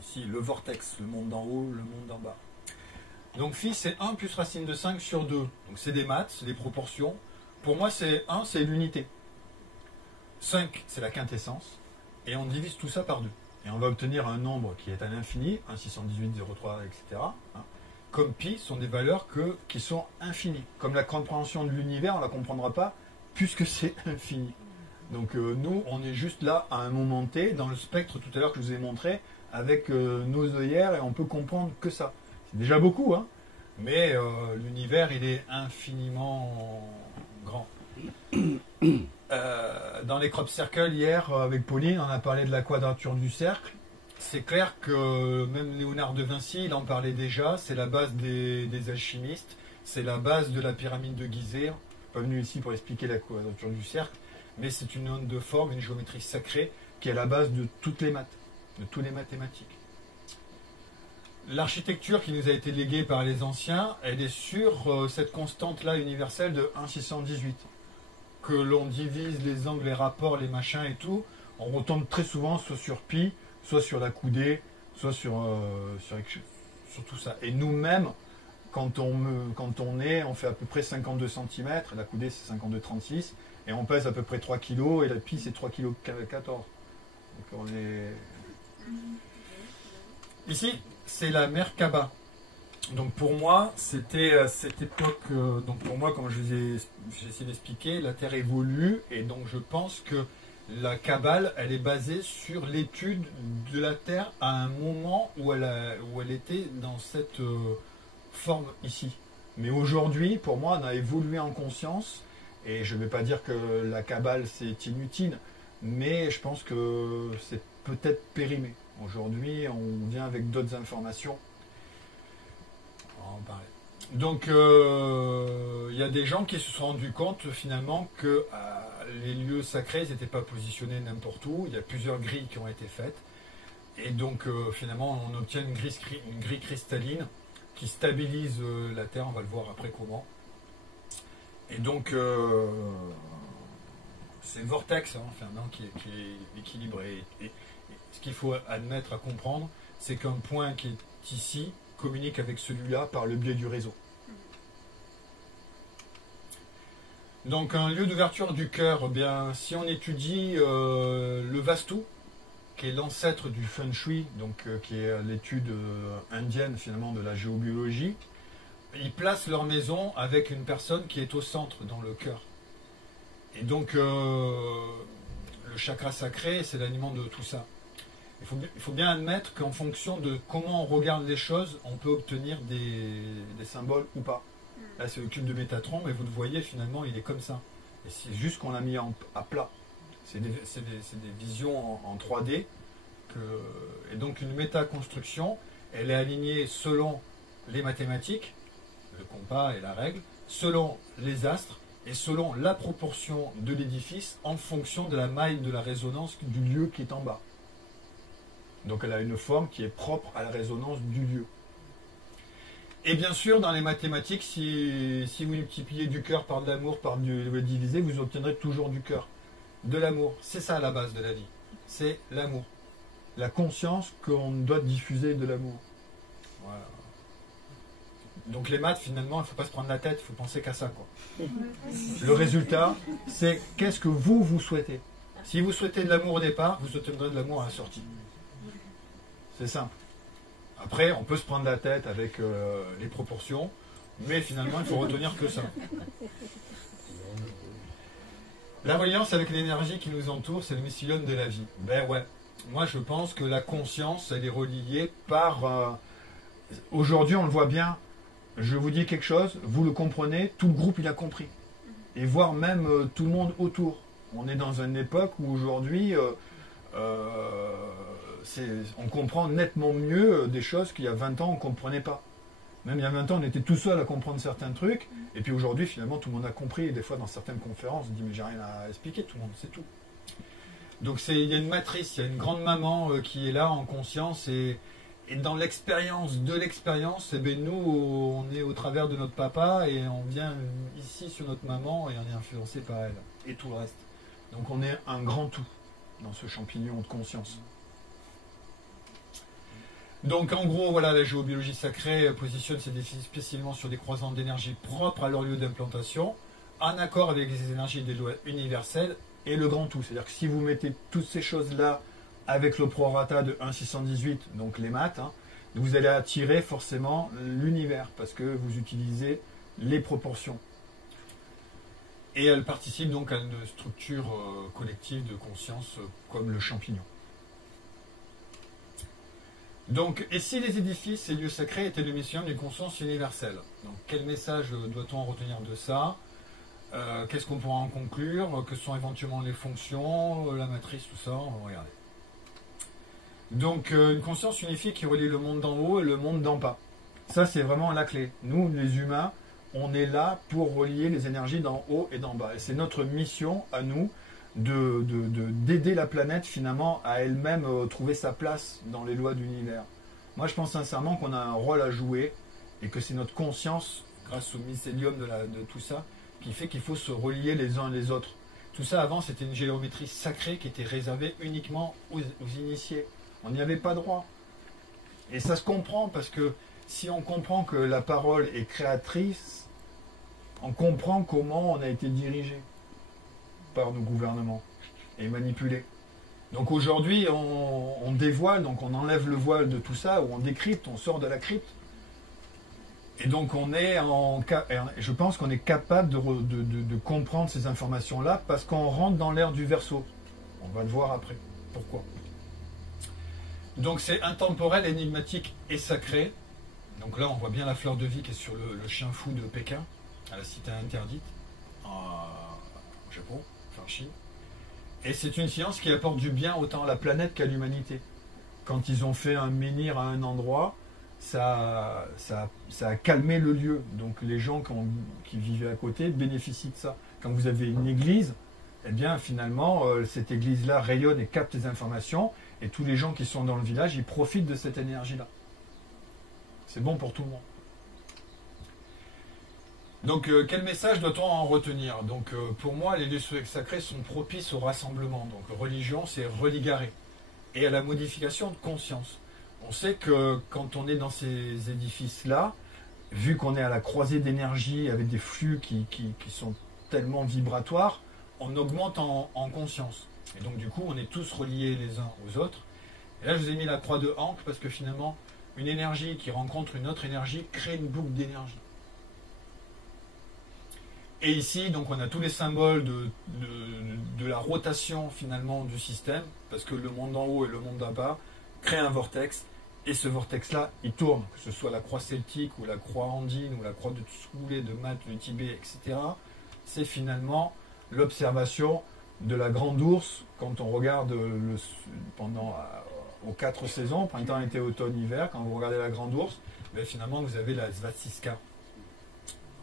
Ici, le vortex, le monde d'en haut, le monde d'en bas. Donc phi, c'est 1 plus racine de 5 sur 2. Donc c'est des maths, c'est des proportions. Pour moi, 1, c'est l'unité. 5, c'est la quintessence. Et on divise tout ça par 2. Et on va obtenir un nombre qui est à l'infini, 1, 618, 0,3, etc. Comme pi, sont des valeurs qui sont infinies. Comme la compréhension de l'univers, on ne la comprendra pas, puisque c'est infini. Donc nous, on est juste là, à un moment T, dans le spectre tout à l'heure que je vous ai montré, avec nos œillères, et on peut comprendre que ça. C'est déjà beaucoup, hein. Mais l'univers, il est infiniment grand. Dans les crop circles, hier, avec Pauline, on a parlé de la quadrature du cercle. C'est clair que même Léonard de Vinci, il en parlait déjà. C'est la base des alchimistes. C'est la base de la pyramide de Gizeh. Je ne suis pas venu ici pour expliquer la quadrature du cercle, mais c'est une onde de forme, une géométrie sacrée qui est la base de toutes les maths, de tous les mathématiques. L'architecture qui nous a été léguée par les anciens, elle est sur cette constante-là universelle de 1,618. Que l'on divise les angles, les rapports, les machins et tout, on retombe très souvent soit sur pi, soit sur la coudée, soit sur tout ça. Et nous-mêmes, quand on fait à peu près 52 cm, la coudée c'est 52,36, et on pèse à peu près 3 kg, et la pi c'est 3,14 kg. Donc on est... Ici, c'est la Merkaba. Donc pour moi, c'était à cette époque, donc pour moi, comme j'ai essayé d'expliquer, la Terre évolue, et donc je pense que la Kabbale, elle est basée sur l'étude de la Terre à un moment où elle était dans cette forme ici. Mais aujourd'hui, pour moi, on a évolué en conscience, et je ne vais pas dire que la Kabbale c'est inutile, mais je pense que c'est peut-être périmé. Aujourd'hui, on vient avec d'autres informations. Donc, il y a des gens qui se sont rendus compte finalement que les lieux sacrés n'étaient pas positionnés n'importe où. Il y a plusieurs grilles qui ont été faites. Et donc, finalement, on obtient une grille cristalline qui stabilise la Terre. On va le voir après comment. Et donc, c'est le vortex, hein, finalement, qui est équilibré. Et ce qu'il faut admettre, à comprendre, c'est qu'un point qui est ici communique avec celui-là par le biais du réseau. Donc un lieu d'ouverture du cœur, eh bien, si on étudie le Vastu, qui est l'ancêtre du Feng Shui, donc, qui est l'étude indienne finalement de la géobiologie, ils placent leur maison avec une personne qui est au centre, dans le cœur. Et donc le chakra sacré, c'est l'aliment de tout ça. Il faut bien admettre qu'en fonction de comment on regarde les choses, on peut obtenir des symboles ou pas. Là, c'est le cube de Métatron, mais vous le voyez, finalement, il est comme ça. Et c'est juste qu'on l'a mis à plat. C'est des visions en 3D. Et donc, une métaconstruction, elle est alignée selon les mathématiques, le compas et la règle, selon les astres et selon la proportion de l'édifice en fonction de la maille de la résonance du lieu qui est en bas. Donc elle a une forme qui est propre à la résonance du lieu. Et bien sûr, dans les mathématiques, si vous multipliez du cœur par de l'amour, par du divisé, vous obtiendrez toujours du cœur. De l'amour. C'est ça la base de la vie. C'est l'amour. La conscience qu'on doit diffuser de l'amour. Voilà. Donc les maths, finalement, il ne faut pas se prendre la tête, il faut penser qu'à ça, quoi. Le résultat, c'est qu'est-ce que vous souhaitez. Si vous souhaitez de l'amour au départ, vous obtiendrez de l'amour à la sortie. C'est simple. Après, on peut se prendre la tête avec les proportions, mais finalement, il faut retenir que ça. La reliance avec l'énergie qui nous entoure, c'est le mycélium de la vie. Ben ouais. Moi, je pense que la conscience, elle est reliée par... Aujourd'hui, on le voit bien. Je vous dis quelque chose, vous le comprenez, tout le groupe, il a compris. Et voire même tout le monde autour. On est dans une époque où aujourd'hui... on comprend nettement mieux des choses qu'il y a 20 ans on ne comprenait pas. Même il y a 20 ans on était tout seul à comprendre certains trucs, et puis aujourd'hui finalement tout le monde a compris, et des fois dans certaines conférences on dit mais j'ai rien à expliquer, tout le monde sait tout. Donc il y a une matrice, il y a une grande maman qui est là en conscience, et dans l'expérience de l'expérience, eh bien, nous on est au travers de notre papa et on vient ici sur notre maman et on est influencé par elle, et tout le reste. Donc on est un grand tout dans ce champignon de conscience. Donc en gros, voilà, la géobiologie sacrée positionne ces défis spécialement sur des croisants d'énergie propres à leur lieu d'implantation, en accord avec les énergies des lois universelles et le grand tout. C'est-à-dire que si vous mettez toutes ces choses-là avec le prorata de 1,618, donc les maths, hein, vous allez attirer forcément l'univers, parce que vous utilisez les proportions. Et elle participe donc à une structure collective de conscience comme le champignon. Donc, et si les édifices, ces lieux sacrés, étaient le mission d'une conscience universelle? Donc, quel message doit-on en retenir de ça? Qu'est-ce qu'on pourra en conclure? Que sont éventuellement les fonctions, la matrice, tout ça? On va regarder. Donc, une conscience unifiée qui relie le monde d'en haut et le monde d'en bas. Ça, c'est vraiment la clé. Nous, les humains, on est là pour relier les énergies d'en haut et d'en bas. Et c'est notre mission à nous d'aider la planète finalement à elle-même trouver sa place dans les lois de l'univers. Moi, je pense sincèrement qu'on a un rôle à jouer et que c'est notre conscience, grâce au mycélium de tout ça, qui fait qu'il faut se relier les uns les autres. Tout ça, avant, c'était une géométrie sacrée qui était réservée uniquement aux initiés. On n'y avait pas droit. Et ça se comprend parce que si on comprend que la parole est créatrice, on comprend comment on a été dirigé par nos gouvernements et manipulé. Donc aujourd'hui, on dévoile, donc on enlève le voile de tout ça, ou on décrypte, on sort de la crypte. Et donc je pense qu'on est capable de comprendre ces informations-là parce qu'on rentre dans l'ère du Verseau. On va le voir après. Pourquoi? Donc c'est intemporel, énigmatique et sacré. Donc là, on voit bien la fleur de vie qui est sur le chien fou de Pékin, à la cité interdite, au Japon, enfin Chine. Et c'est une science qui apporte du bien autant à la planète qu'à l'humanité. Quand ils ont fait un menhir à un endroit, ça a calmé le lieu. Donc les gens qui vivaient à côté bénéficient de ça. Quand vous avez une église, eh bien finalement, cette église-là rayonne et capte les informations, et tous les gens qui sont dans le village, ils profitent de cette énergie-là. C'est bon pour tout le monde. Donc, quel message doit-on en retenir? Donc, pour moi, les lieux sacrés sont propices au rassemblement. Donc, religion, c'est religarer. Et à la modification de conscience. On sait que quand on est dans ces édifices-là, vu qu'on est à la croisée d'énergie avec des flux qui sont tellement vibratoires, on augmente en conscience. Et donc, du coup, on est tous reliés les uns aux autres. Et là, je vous ai mis la croix de Ankh parce que finalement, une énergie qui rencontre une autre énergie crée une boucle d'énergie. Et ici, donc, on a tous les symboles de la rotation finalement du système, parce que le monde d'en haut et le monde d'en bas créent un vortex, et ce vortex-là, il tourne, que ce soit la croix celtique ou la croix andine ou la croix de Tsoulet, de Math, du Tibet, etc. C'est finalement l'observation de la grande ours quand on regarde aux 4 saisons, printemps, été, automne, hiver, quand vous regardez la grande ours, ben finalement vous avez la Svatsiska.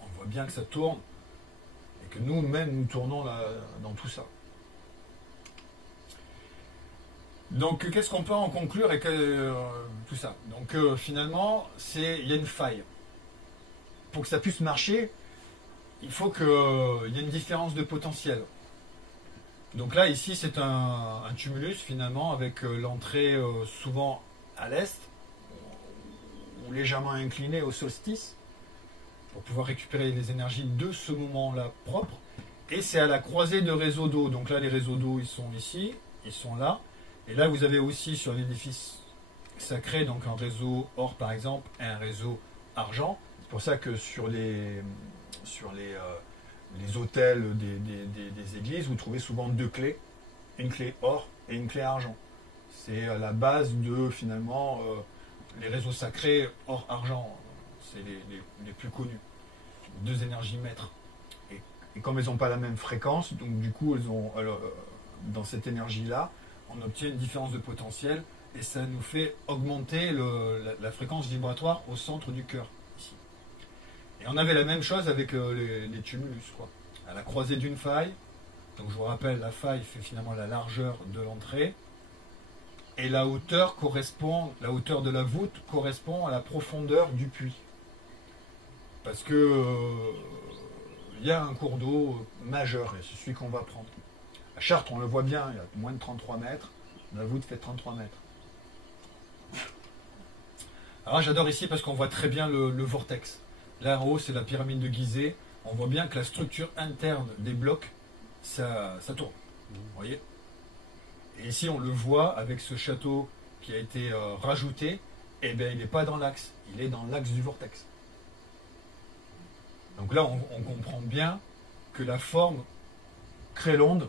On voit bien que ça tourne et que nous-mêmes nous tournons dans tout ça. Donc qu'est-ce qu'on peut en conclure et tout ça? Donc finalement, il y a une faille. Pour que ça puisse marcher, il faut qu'il y ait une différence de potentiel. Donc là, ici, c'est un tumulus, finalement, avec l'entrée souvent à l'est, ou légèrement inclinée au solstice, pour pouvoir récupérer les énergies de ce moment-là propre. Et c'est à la croisée de réseaux d'eau. Donc là, les réseaux d'eau, ils sont ici, ils sont là. Et là, vous avez aussi sur l'édifice sacré, donc un réseau or, par exemple, et un réseau argent. C'est pour ça que sur les autels des églises, vous trouvez souvent 2 clés, une clé or et une clé argent. C'est la base de, finalement, les réseaux sacrés or-argent. C'est les plus connus. 2 énergies maîtres. Et comme elles n'ont pas la même fréquence, donc du coup, dans cette énergie-là, on obtient une différence de potentiel et ça nous fait augmenter la fréquence vibratoire au centre du cœur. Et on avait la même chose avec les tumulus, quoi. À la croisée d'une faille, donc je vous rappelle, la faille fait finalement la largeur de l'entrée, et la hauteur de la voûte correspond à la profondeur du puits. Parce que il y a un cours d'eau majeur, et c'est celui qu'on va prendre. À Chartres, on le voit bien, il y a moins de 33 mètres, la voûte fait 33 mètres. Alors j'adore ici parce qu'on voit très bien le vortex. Là en haut, c'est la pyramide de Gizeh. On voit bien que la structure interne des blocs, ça tourne. Vous voyez? Et ici, on le voit avec ce château qui a été rajouté. Eh bien, il n'est pas dans l'axe. Il est dans l'axe du vortex. Donc là, on comprend bien que la forme crée l'onde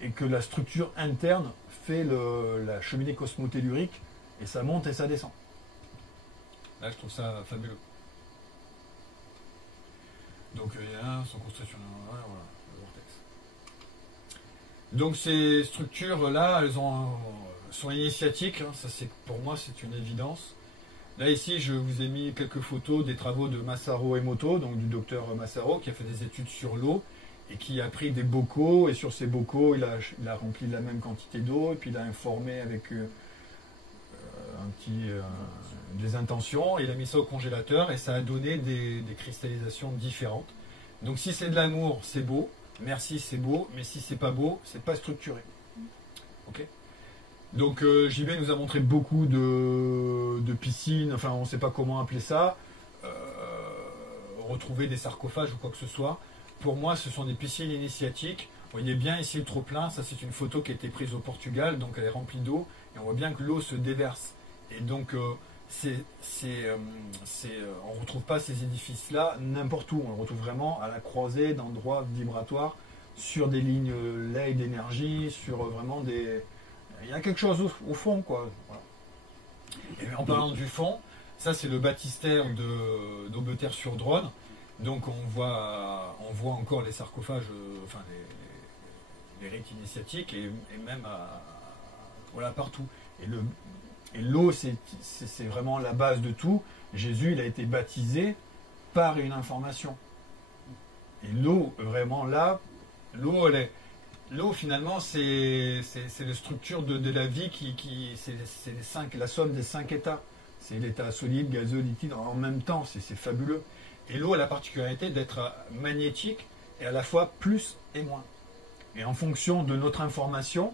et que la structure interne fait la cheminée cosmotellurique et ça monte et ça descend. Là, je trouve ça fabuleux. Donc, il y en a un, sont construits sur voilà, le vortex. Donc, ces structures-là, elles sont initiatiques. Hein, ça, pour moi, c'est une évidence. Là, ici, je vous ai mis quelques photos des travaux de Masaru Emoto, donc du docteur Masaru, qui a fait des études sur l'eau et qui a pris des bocaux. Et sur ces bocaux, il a rempli la même quantité d'eau et puis il a informé avec des intentions. Il a mis ça au congélateur et ça a donné des cristallisations différentes. Donc, si c'est de l'amour, c'est beau. Merci, c'est beau. Mais si c'est pas beau, c'est pas structuré. Ok ? Donc JB nous a montré beaucoup de piscines, enfin on ne sait pas comment appeler ça, retrouver des sarcophages ou quoi que ce soit. Pour moi, ce sont des piscines initiatiques. Vous voyez bien ici le trop-plein, ça c'est une photo qui a été prise au Portugal, donc elle est remplie d'eau, et on voit bien que l'eau se déverse. Et donc on ne retrouve pas ces édifices-là n'importe où, on le retrouve vraiment à la croisée d'endroits vibratoires, sur des lignes ley d'énergie, sur vraiment des... Il y a quelque chose au fond, quoi. Voilà. Et en parlant du fond, ça c'est le baptistère d'Aubeterre-sur-Dronne. Donc on voit encore les sarcophages, enfin les rites initiatiques et même voilà, partout. Et l'eau, c'est vraiment la base de tout. Jésus, il a été baptisé par une information. Et l'eau, vraiment là, l'eau, elle est... L'eau, finalement, c'est la structure de la vie c'est la somme des 5 états. C'est l'état solide, gazeux, liquide en même temps. C'est fabuleux. Et l'eau a la particularité d'être magnétique et à la fois plus et moins. Et en fonction de notre information,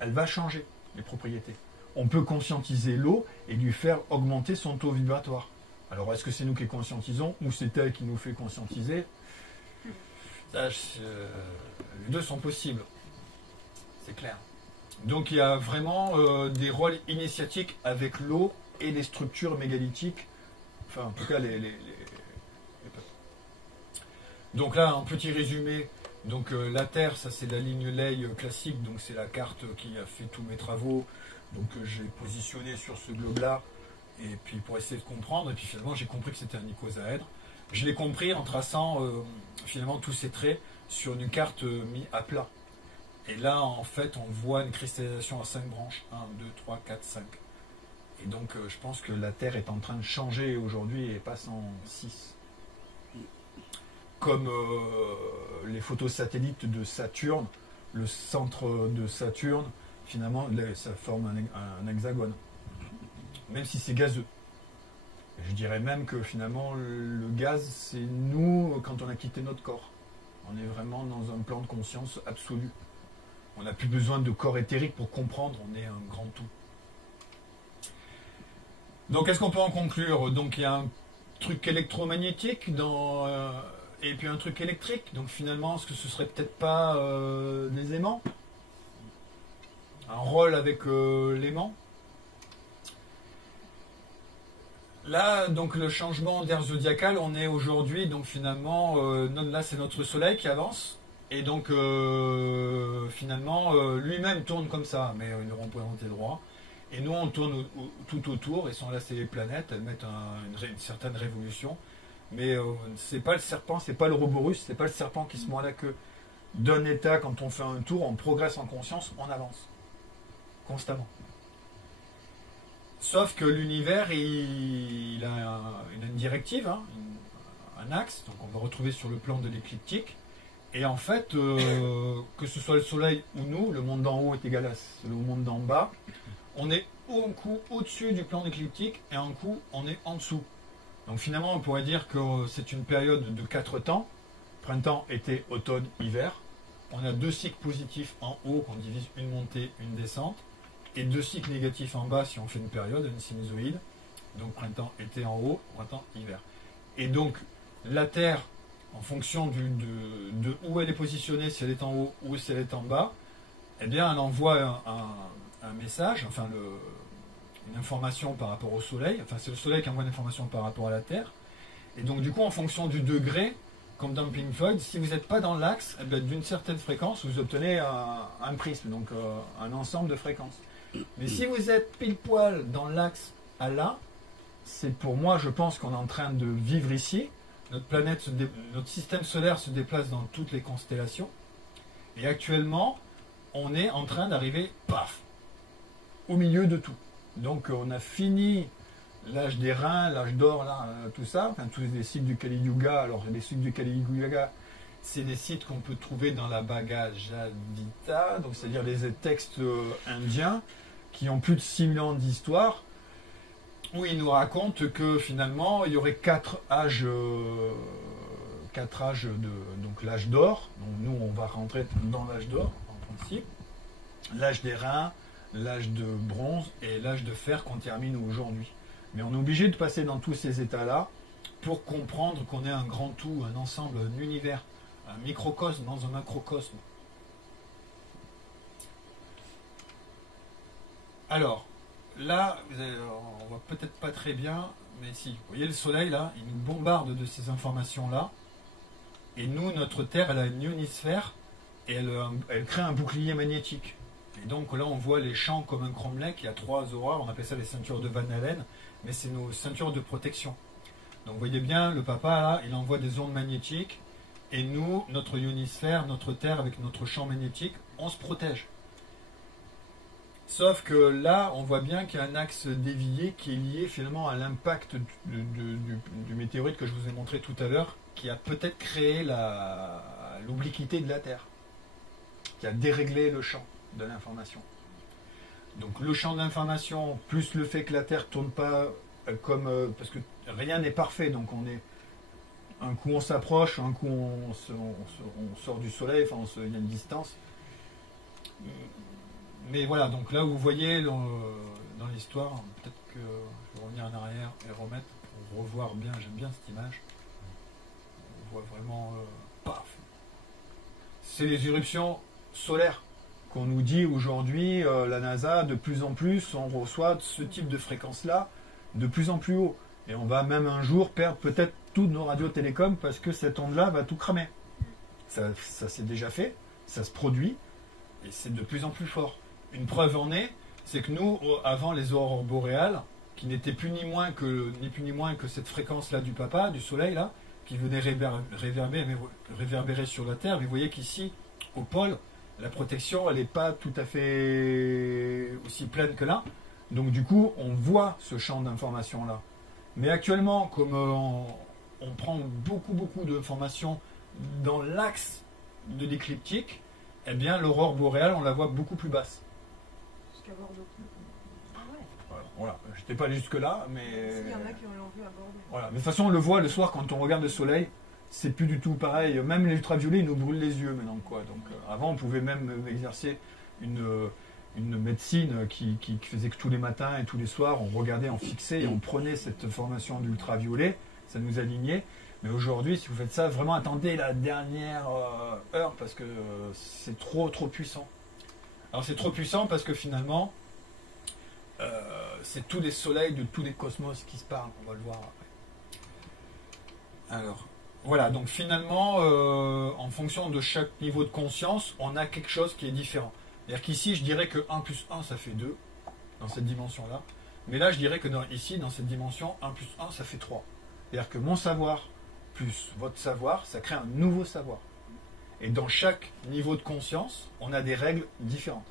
elle va changer les propriétés. On peut conscientiser l'eau et lui faire augmenter son taux vibratoire. Alors, est-ce que c'est nous qui conscientisons ou c'est elle qui nous fait conscientiser ? Ça, les deux sont possibles. C'est clair. Donc il y a vraiment des rôles initiatiques avec l'eau et les structures mégalithiques. Enfin, en tout cas, les Donc là, en petit résumé, donc la Terre, ça c'est la ligne ley classique, donc c'est la carte qui a fait tous mes travaux. Donc j'ai positionné sur ce globe-là, et puis pour essayer de comprendre, et puis finalement j'ai compris que c'était un icosahèdre. Je l'ai compris en traçant finalement tous ces traits sur une carte mise à plat. Et là, en fait, on voit une cristallisation à 5 branches. 1, 2, 3, 4, 5. Et donc, je pense que la Terre est en train de changer aujourd'hui et passe en 6. Comme les photos satellites de Saturne, le centre de Saturne, finalement, ça forme un hexagone. Même si c'est gazeux. Je dirais même que finalement, le gaz, c'est nous quand on a quitté notre corps. On est vraiment dans un plan de conscience absolu. On n'a plus besoin de corps éthérique pour comprendre, on est un grand tout. Donc, est-ce qu'on peut en conclure? Donc, il y a un truc électromagnétique et puis un truc électrique. Donc, finalement, est-ce que ce serait peut-être pas des aimants? Un rôle avec l'aimant? Là, donc, le changement d'aire zodiacal, on est aujourd'hui, donc finalement, là, c'est notre soleil qui avance. Et donc, finalement, lui-même tourne comme ça, mais il est représenté droit. Et nous, on tourne tout autour, et sont là, c'est les planètes, elles mettent une certaine révolution. Mais c'est pas le serpent, c'est pas le Roborus, c'est pas le serpent qui se mord la queue. D'un état, quand on fait un tour, on progresse en conscience, on avance. Constamment. Sauf que l'univers, il a une directive, hein, un axe, donc on va retrouver sur le plan de l'écliptique. Et en fait, que ce soit le soleil ou nous, le monde d'en haut est égal à le monde d'en bas. On est un coup au-dessus du plan écliptique et un coup, on est en dessous. Donc finalement, on pourrait dire que c'est une période de 4 temps. Printemps, été, automne, hiver. On a 2 cycles positifs en haut qu'on divise une montée, une descente. Et 2 cycles négatifs en bas si on fait une période, une sinusoïde. Donc printemps, été en haut, printemps, hiver. Et donc la Terre, en fonction de où elle est positionnée, si elle est en haut ou si elle est en bas, eh bien elle envoie un message, enfin une information par rapport au Soleil. Enfin c'est le Soleil qui envoie une information par rapport à la Terre. Et donc du coup en fonction du degré, comme dans Pink Floyd, si vous n'êtes pas dans l'axe, eh bien, d'une certaine fréquence, vous obtenez un prisme, donc un ensemble de fréquences. Mais si vous êtes pile poil dans l'axe à là, c'est pour moi, je pense qu'on est en train de vivre ici. Notre système solaire se déplace dans toutes les constellations. Et actuellement, on est en train d'arriver, paf, au milieu de tout. Donc on a fini l'âge des reins, l'âge d'or, là, tout ça, enfin, tous les cycles du Kali Yuga. Alors les cycles du Kali Yuga, c'est des sites qu'on peut trouver dans la Bhagavad Gita, donc c'est-à-dire les textes indiens qui ont plus de 6000 ans d'histoire, où ils nous racontent que finalement il y aurait quatre âges donc l'âge d'or. Donc nous on va rentrer dans l'âge d'or en principe, l'âge des reins, l'âge de bronze et l'âge de fer qu'on termine aujourd'hui. Mais on est obligé de passer dans tous ces états-là pour comprendre qu'on est un grand tout, un ensemble, un univers, un microcosme dans un macrocosme. Alors, là, on voit peut-être pas très bien, mais si, vous voyez le soleil là, il nous bombarde de ces informations-là, et nous, notre Terre, elle a une ionisphère, et elle crée un bouclier magnétique. Et donc là, on voit les champs comme un cromlech, il y a 3 aurores, on appelle ça les ceintures de Van Allen, mais c'est nos ceintures de protection. Donc vous voyez bien, le papa là, il envoie des ondes magnétiques, et nous, notre ionisphère, notre Terre, avec notre champ magnétique, on se protège. Sauf que là, on voit bien qu'il y a un axe dévié qui est lié finalement à l'impact du météorite que je vous ai montré tout à l'heure, qui a peut-être créé l'obliquité de la Terre, qui a déréglé le champ de l'information. Donc le champ d'information, plus le fait que la Terre ne tourne pas comme... parce que rien n'est parfait, donc on est... Un coup on s'approche, un coup on sort du soleil, enfin il y a une distance. Mais voilà, donc là vous voyez dans l'histoire, peut-être que je vais revenir en arrière et remettre pour revoir bien, j'aime bien cette image. On voit vraiment, paf. C'est les éruptions solaires qu'on nous dit aujourd'hui, la NASA, de plus en plus, on reçoit ce type de fréquence-là de plus en plus haut. Et on va même un jour perdre peut-être toutes nos radios-télécoms parce que cette onde-là va tout cramer. Ça s'est déjà fait, ça se produit, et c'est de plus en plus fort. Une preuve en est, c'est que nous, avant les aurores boréales, qui n'étaient ni plus ni moins que cette fréquence-là du papa, du soleil, là, qui venait réverbérer sur la Terre, mais vous voyez qu'ici, au pôle, la protection, elle n'est pas tout à fait aussi pleine que là. Donc du coup, on voit ce champ d'information-là. Mais actuellement, comme on prend beaucoup d'informations dans l'axe de l'écliptique, eh bien l'aurore boréale, on la voit beaucoup plus basse. Jusqu'à Bordeaux. Ah ouais. Voilà. Je n'étais pas allé jusque-là, mais... Il y en a qui l'ont vu à Bordeaux. Voilà. Mais de toute façon, on le voit le soir quand on regarde le soleil, c'est plus du tout pareil. Même les ultraviolets, ils nous brûlent les yeux maintenant, quoi. Donc avant, on pouvait même exercer une médecine qui faisait que tous les matins et tous les soirs, on regardait, on fixait et on prenait cette formation d'ultraviolet, ça nous alignait. Mais aujourd'hui, si vous faites ça, vraiment attendez la dernière heure parce que c'est trop puissant. Alors c'est trop puissant parce que finalement, c'est tous les soleils de tous les cosmos qui se parlent, on va le voir après. Alors, voilà, donc finalement, en fonction de chaque niveau de conscience, on a quelque chose qui est différent. C'est-à-dire qu'ici, je dirais que 1 plus 1, ça fait 2, dans cette dimension-là. Mais là, je dirais que ici, dans cette dimension, 1 plus 1, ça fait 3. C'est-à-dire que mon savoir plus votre savoir, ça crée un nouveau savoir. Et dans chaque niveau de conscience, on a des règles différentes.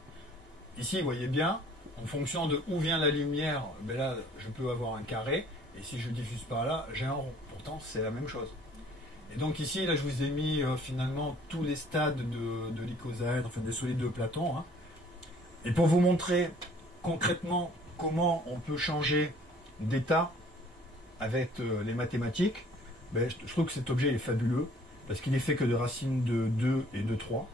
Ici, vous voyez bien, en fonction de où vient la lumière, ben là, je peux avoir un carré, et si je diffuse par là, j'ai un rond. Pourtant, c'est la même chose. Et donc ici, là, je vous ai mis finalement tous les stades de l'icosaèdre, enfin des solides de Platon. Hein. Et pour vous montrer concrètement comment on peut changer d'état avec les mathématiques, ben, je trouve que cet objet est fabuleux, parce qu'il est fait que de racines de 2 et de 3.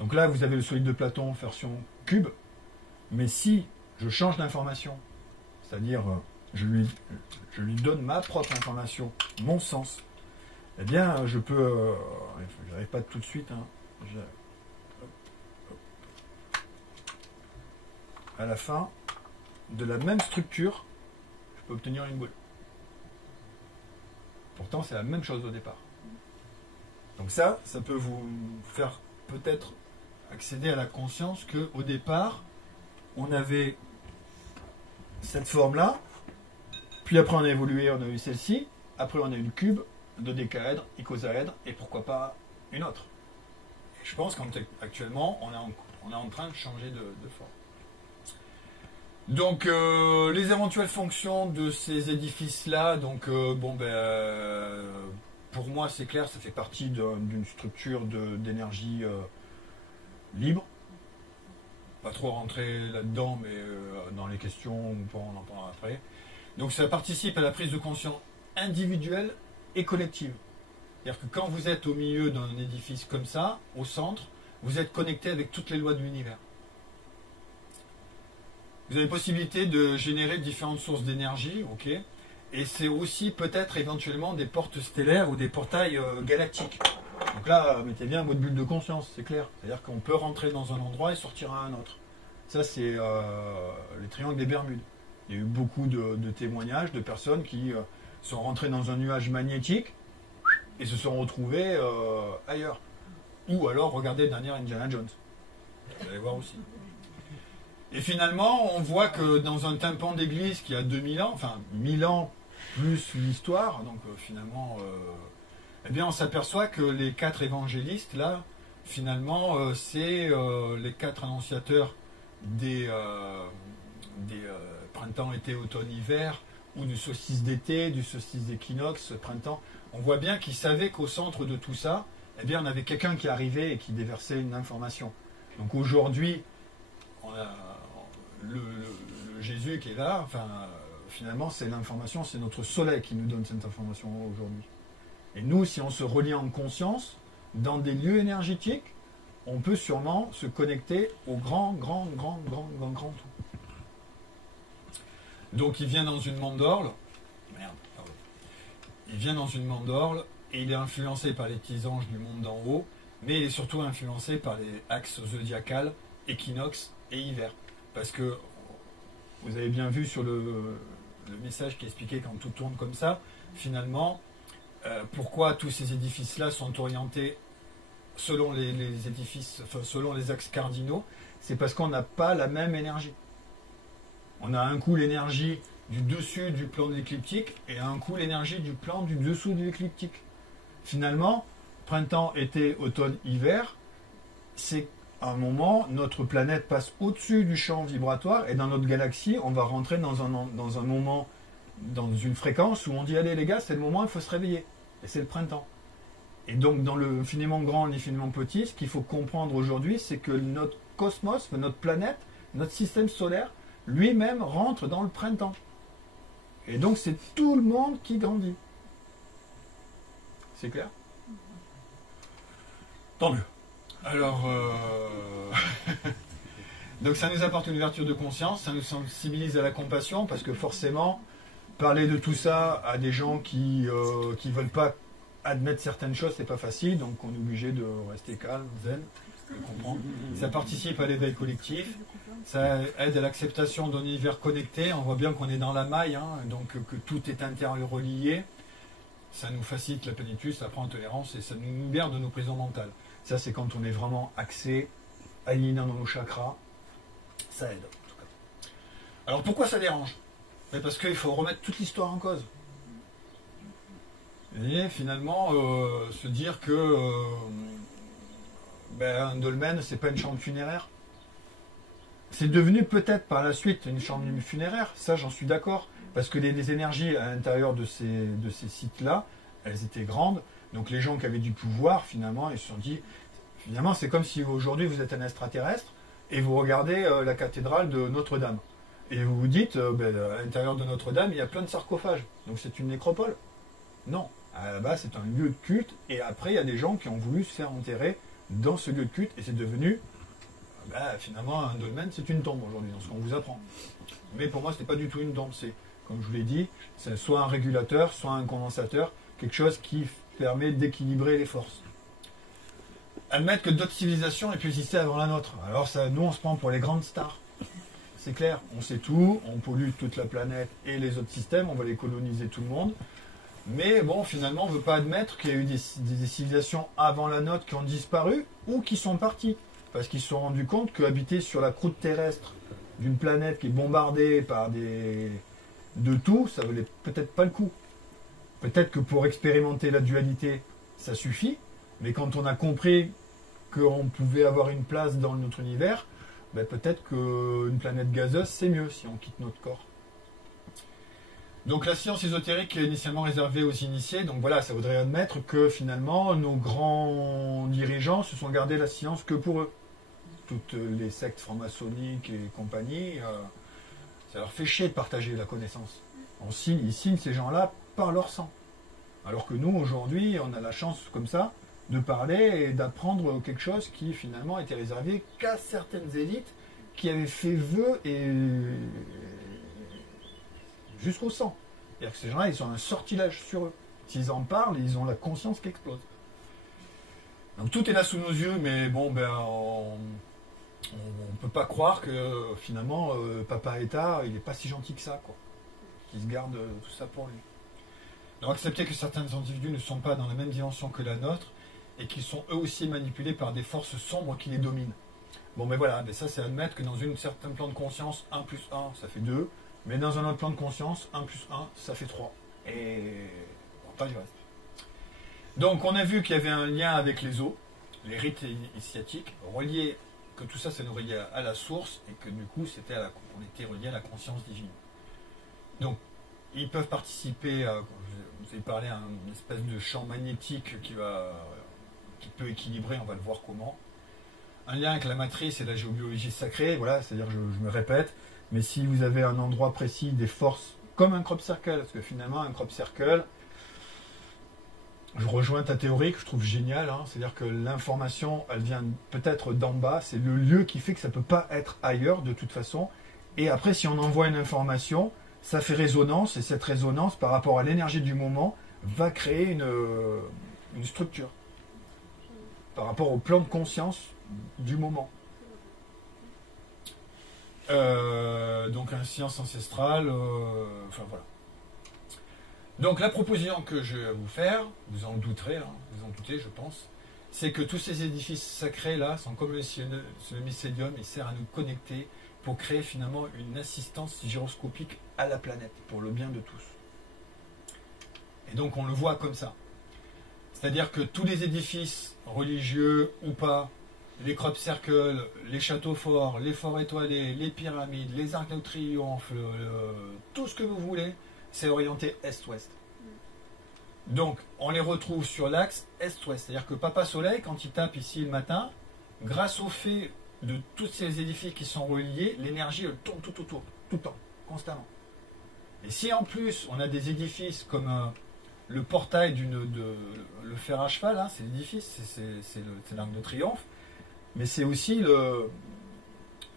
Donc là, vous avez le solide de Platon version cube, mais si je change d'information, c'est-à-dire je lui donne ma propre information, mon sens, eh bien, je peux... je n'arrive pas tout de suite. Hein, à la fin de la même structure, je peux obtenir une boule. Pourtant, c'est la même chose au départ. Donc ça peut vous faire peut-être accéder à la conscience qu'au départ, on avait cette forme-là, Puis après on a évolué, on a eu celle-ci. Après on a eu le cube, le décaèdre, icosaèdre, et pourquoi pas une autre. Et je pense qu'actuellement on est en train de changer de forme. Donc les éventuelles fonctions de ces édifices-là, donc pour moi c'est clair, ça fait partie d'une structure d'énergie libre. Pas trop rentrer là-dedans, mais dans les questions, on en parlera après. Donc ça participe à la prise de conscience individuelle et collective. C'est-à-dire que quand vous êtes au milieu d'un édifice comme ça, au centre, vous êtes connecté avec toutes les lois de l'univers. Vous avez possibilité de générer différentes sources d'énergie, ok, et c'est aussi peut-être éventuellement des portes stellaires ou des portails galactiques. Donc là, mettez bien votre bulle de conscience, c'est clair. C'est-à-dire qu'on peut rentrer dans un endroit et sortir à un autre. Ça, c'est les triangles des Bermudes. Il y a eu beaucoup de témoignages de personnes qui sont rentrées dans un nuage magnétique et se sont retrouvées ailleurs. Ou alors, regardez le dernier Indiana Jones. Vous allez voir aussi. Et finalement, on voit que dans un tympan d'église qui a 2000 ans, enfin 1000 ans plus l'histoire, donc finalement, eh bien on s'aperçoit que les 4 évangélistes, là, finalement, c'est les 4 annonciateurs des printemps, été, automne, hiver, ou du solstice d'été, du solstice d'équinoxe, printemps. On voit bien qu'ils savaient qu'au centre de tout ça, eh bien on avait quelqu'un qui arrivait et qui déversait une information. Donc aujourd'hui, on a le Jésus qui est là, enfin, finalement, c'est l'information, c'est notre soleil qui nous donne cette information aujourd'hui. Et nous, si on se relie en conscience, dans des lieux énergétiques, on peut sûrement se connecter au grand tout. Donc, il vient dans une mandorle. Merde, pardon. Il vient dans une mandorle et il est influencé par les petits anges du monde d'en haut, mais il est surtout influencé par les axes zodiacales, équinoxe et hiver. Parce que vous avez bien vu sur le message qui expliquait quand tout tourne comme ça, finalement, pourquoi tous ces édifices-là sont orientés selon les édifices, enfin, selon les axes cardinaux, c'est parce qu'on n'a pas la même énergie. On a un coup l'énergie du dessus du plan de l'écliptique et un coup l'énergie du plan du dessous de l'écliptique. Finalement, printemps, été, automne, hiver, c'est à un moment, notre planète passe au-dessus du champ vibratoire et dans notre galaxie, on va rentrer dans un moment, dans une fréquence où on dit allez les gars, c'est le moment, il faut se réveiller. Et c'est le printemps. Et donc dans le infiniment grand, l'infiniment petit, ce qu'il faut comprendre aujourd'hui, c'est que notre cosmos, notre planète, notre système solaire, lui-même rentre dans le printemps. Et donc c'est tout le monde qui grandit. C'est clair? Tant mieux. Alors, donc ça nous apporte une ouverture de conscience, ça nous sensibilise à la compassion, parce que forcément, parler de tout ça à des gens qui ne veulent pas admettre certaines choses, c'est pas facile, donc on est obligé de rester calme, zen, de comprendre. Ça participe à l'éveil collectif, ça aide à l'acceptation d'un univers connecté, on voit bien qu'on est dans la maille, hein, donc que tout est interrelié, ça nous facilite la plénitude, ça prend en tolérance et ça nous libère de nos prisons mentales. Ça, c'est quand on est vraiment axé, aligné dans nos chakras. Ça aide, en tout cas. Alors, pourquoi ça dérange? Parce qu'il faut remettre toute l'histoire en cause. Et finalement, se dire que un dolmen, c'est pas une chambre funéraire. C'est devenu peut-être par la suite une chambre funéraire. Ça, j'en suis d'accord. Parce que les énergies à l'intérieur de ces sites-là, elles étaient grandes. Donc les gens qui avaient du pouvoir, finalement, ils se sont dit, finalement, c'est comme si aujourd'hui vous êtes un extraterrestre et vous regardez la cathédrale de Notre-Dame. Et vous vous dites, à l'intérieur de Notre-Dame, il y a plein de sarcophages. Donc c'est une nécropole. Non, à la base, c'est un lieu de culte. Et après, il y a des gens qui ont voulu se faire enterrer dans ce lieu de culte. Et c'est devenu, finalement, un dolmen, c'est une tombe aujourd'hui, dans ce qu'on vous apprend. Mais pour moi, ce n'est pas du tout une tombe. C'est, comme je vous l'ai dit, c'est soit un régulateur, soit un condensateur, quelque chose qui permet d'équilibrer les forces. Admettre que d'autres civilisations aient pu exister avant la nôtre. Alors ça, nous, on se prend pour les grandes stars. C'est clair, on sait tout, on pollue toute la planète et les autres systèmes, on va les coloniser tout le monde. Mais bon, finalement, on ne veut pas admettre qu'il y a eu des civilisations avant la nôtre qui ont disparu ou qui sont parties. Parce qu'ils se sont rendus compte qu'habiter sur la croûte terrestre d'une planète qui est bombardée par des de tout, ça valait peut-être pas le coup. Peut-être que pour expérimenter la dualité, ça suffit, mais quand on a compris qu'on pouvait avoir une place dans notre univers, ben peut-être qu'une planète gazeuse, c'est mieux si on quitte notre corps. Donc la science ésotérique est initialement réservée aux initiés, donc voilà, ça voudrait admettre que finalement, nos grands dirigeants se sont gardés la science que pour eux. Toutes les sectes franc-maçonniques et compagnie, ça leur fait chier de partager la connaissance. Ils signent ces gens-là par leur sang. Alors que nous, aujourd'hui, on a la chance comme ça de parler et d'apprendre quelque chose qui finalement était réservé qu'à certaines élites qui avaient fait vœu et jusqu'au sang. C'est-à-dire que ces gens-là, ils ont un sortilège sur eux. S'ils en parlent, ils ont la conscience qui explose. Donc tout est là sous nos yeux, mais bon, ben, on ne peut pas croire que finalement, Papa État, il n'est pas si gentil que ça, quoi. Qu'il se garde tout ça pour lui. Donc accepter que certains individus ne sont pas dans la même dimension que la nôtre et qu'ils sont eux aussi manipulés par des forces sombres qui les dominent. Bon, mais voilà, mais ça c'est admettre que dans un certain plan de conscience, 1 plus 1, ça fait 2, mais dans un autre plan de conscience, 1 plus 1, ça fait 3. Et bon, pas du reste. Donc on a vu qu'il y avait un lien avec les eaux, les rites initiatiques, reliés, que tout ça, ça nous reliait à la source, et que du coup, on était relié à la conscience divine. Donc, ils peuvent participer, je vous ai parlé, à une espèce de champ magnétique qui peut équilibrer, on va le voir comment. Un lien avec la matrice et la géobiologie sacrée, voilà, c'est-à-dire, je me répète, mais si vous avez un endroit précis, des forces, comme un crop circle, parce que finalement, un crop circle, je rejoins ta théorie que je trouve géniale, hein, c'est-à-dire que l'information, elle vient peut-être d'en bas, c'est le lieu qui fait que ça ne peut pas être ailleurs de toute façon, et après, si on envoie une information, ça fait résonance, et cette résonance, par rapport à l'énergie du moment, va créer une structure, par rapport au plan de conscience du moment. Donc, une science ancestrale, enfin voilà. Donc, la proposition que je vais vous faire, vous en douterez, hein, vous en doutez, je pense, c'est que tous ces édifices sacrés-là sont comme le mycélium, il sert à nous connecter pour créer finalement une assistance gyroscopique à la planète, pour le bien de tous. Et donc, on le voit comme ça. C'est-à-dire que tous les édifices, religieux ou pas, les crop circles, les châteaux forts, les forts étoilés, les pyramides, les arcs de triomphe, tout ce que vous voulez, c'est orienté est-ouest. Donc, on les retrouve sur l'axe est-ouest. C'est-à-dire que Papa Soleil, quand il tape ici le matin, grâce au fait de tous ces édifices qui sont reliés, l'énergie elle tourne tout autour, tout le temps, constamment. Et si en plus, on a des édifices comme le portail le fer à cheval, hein, c'est l'édifice, c'est l'Arc de Triomphe, mais c'est aussi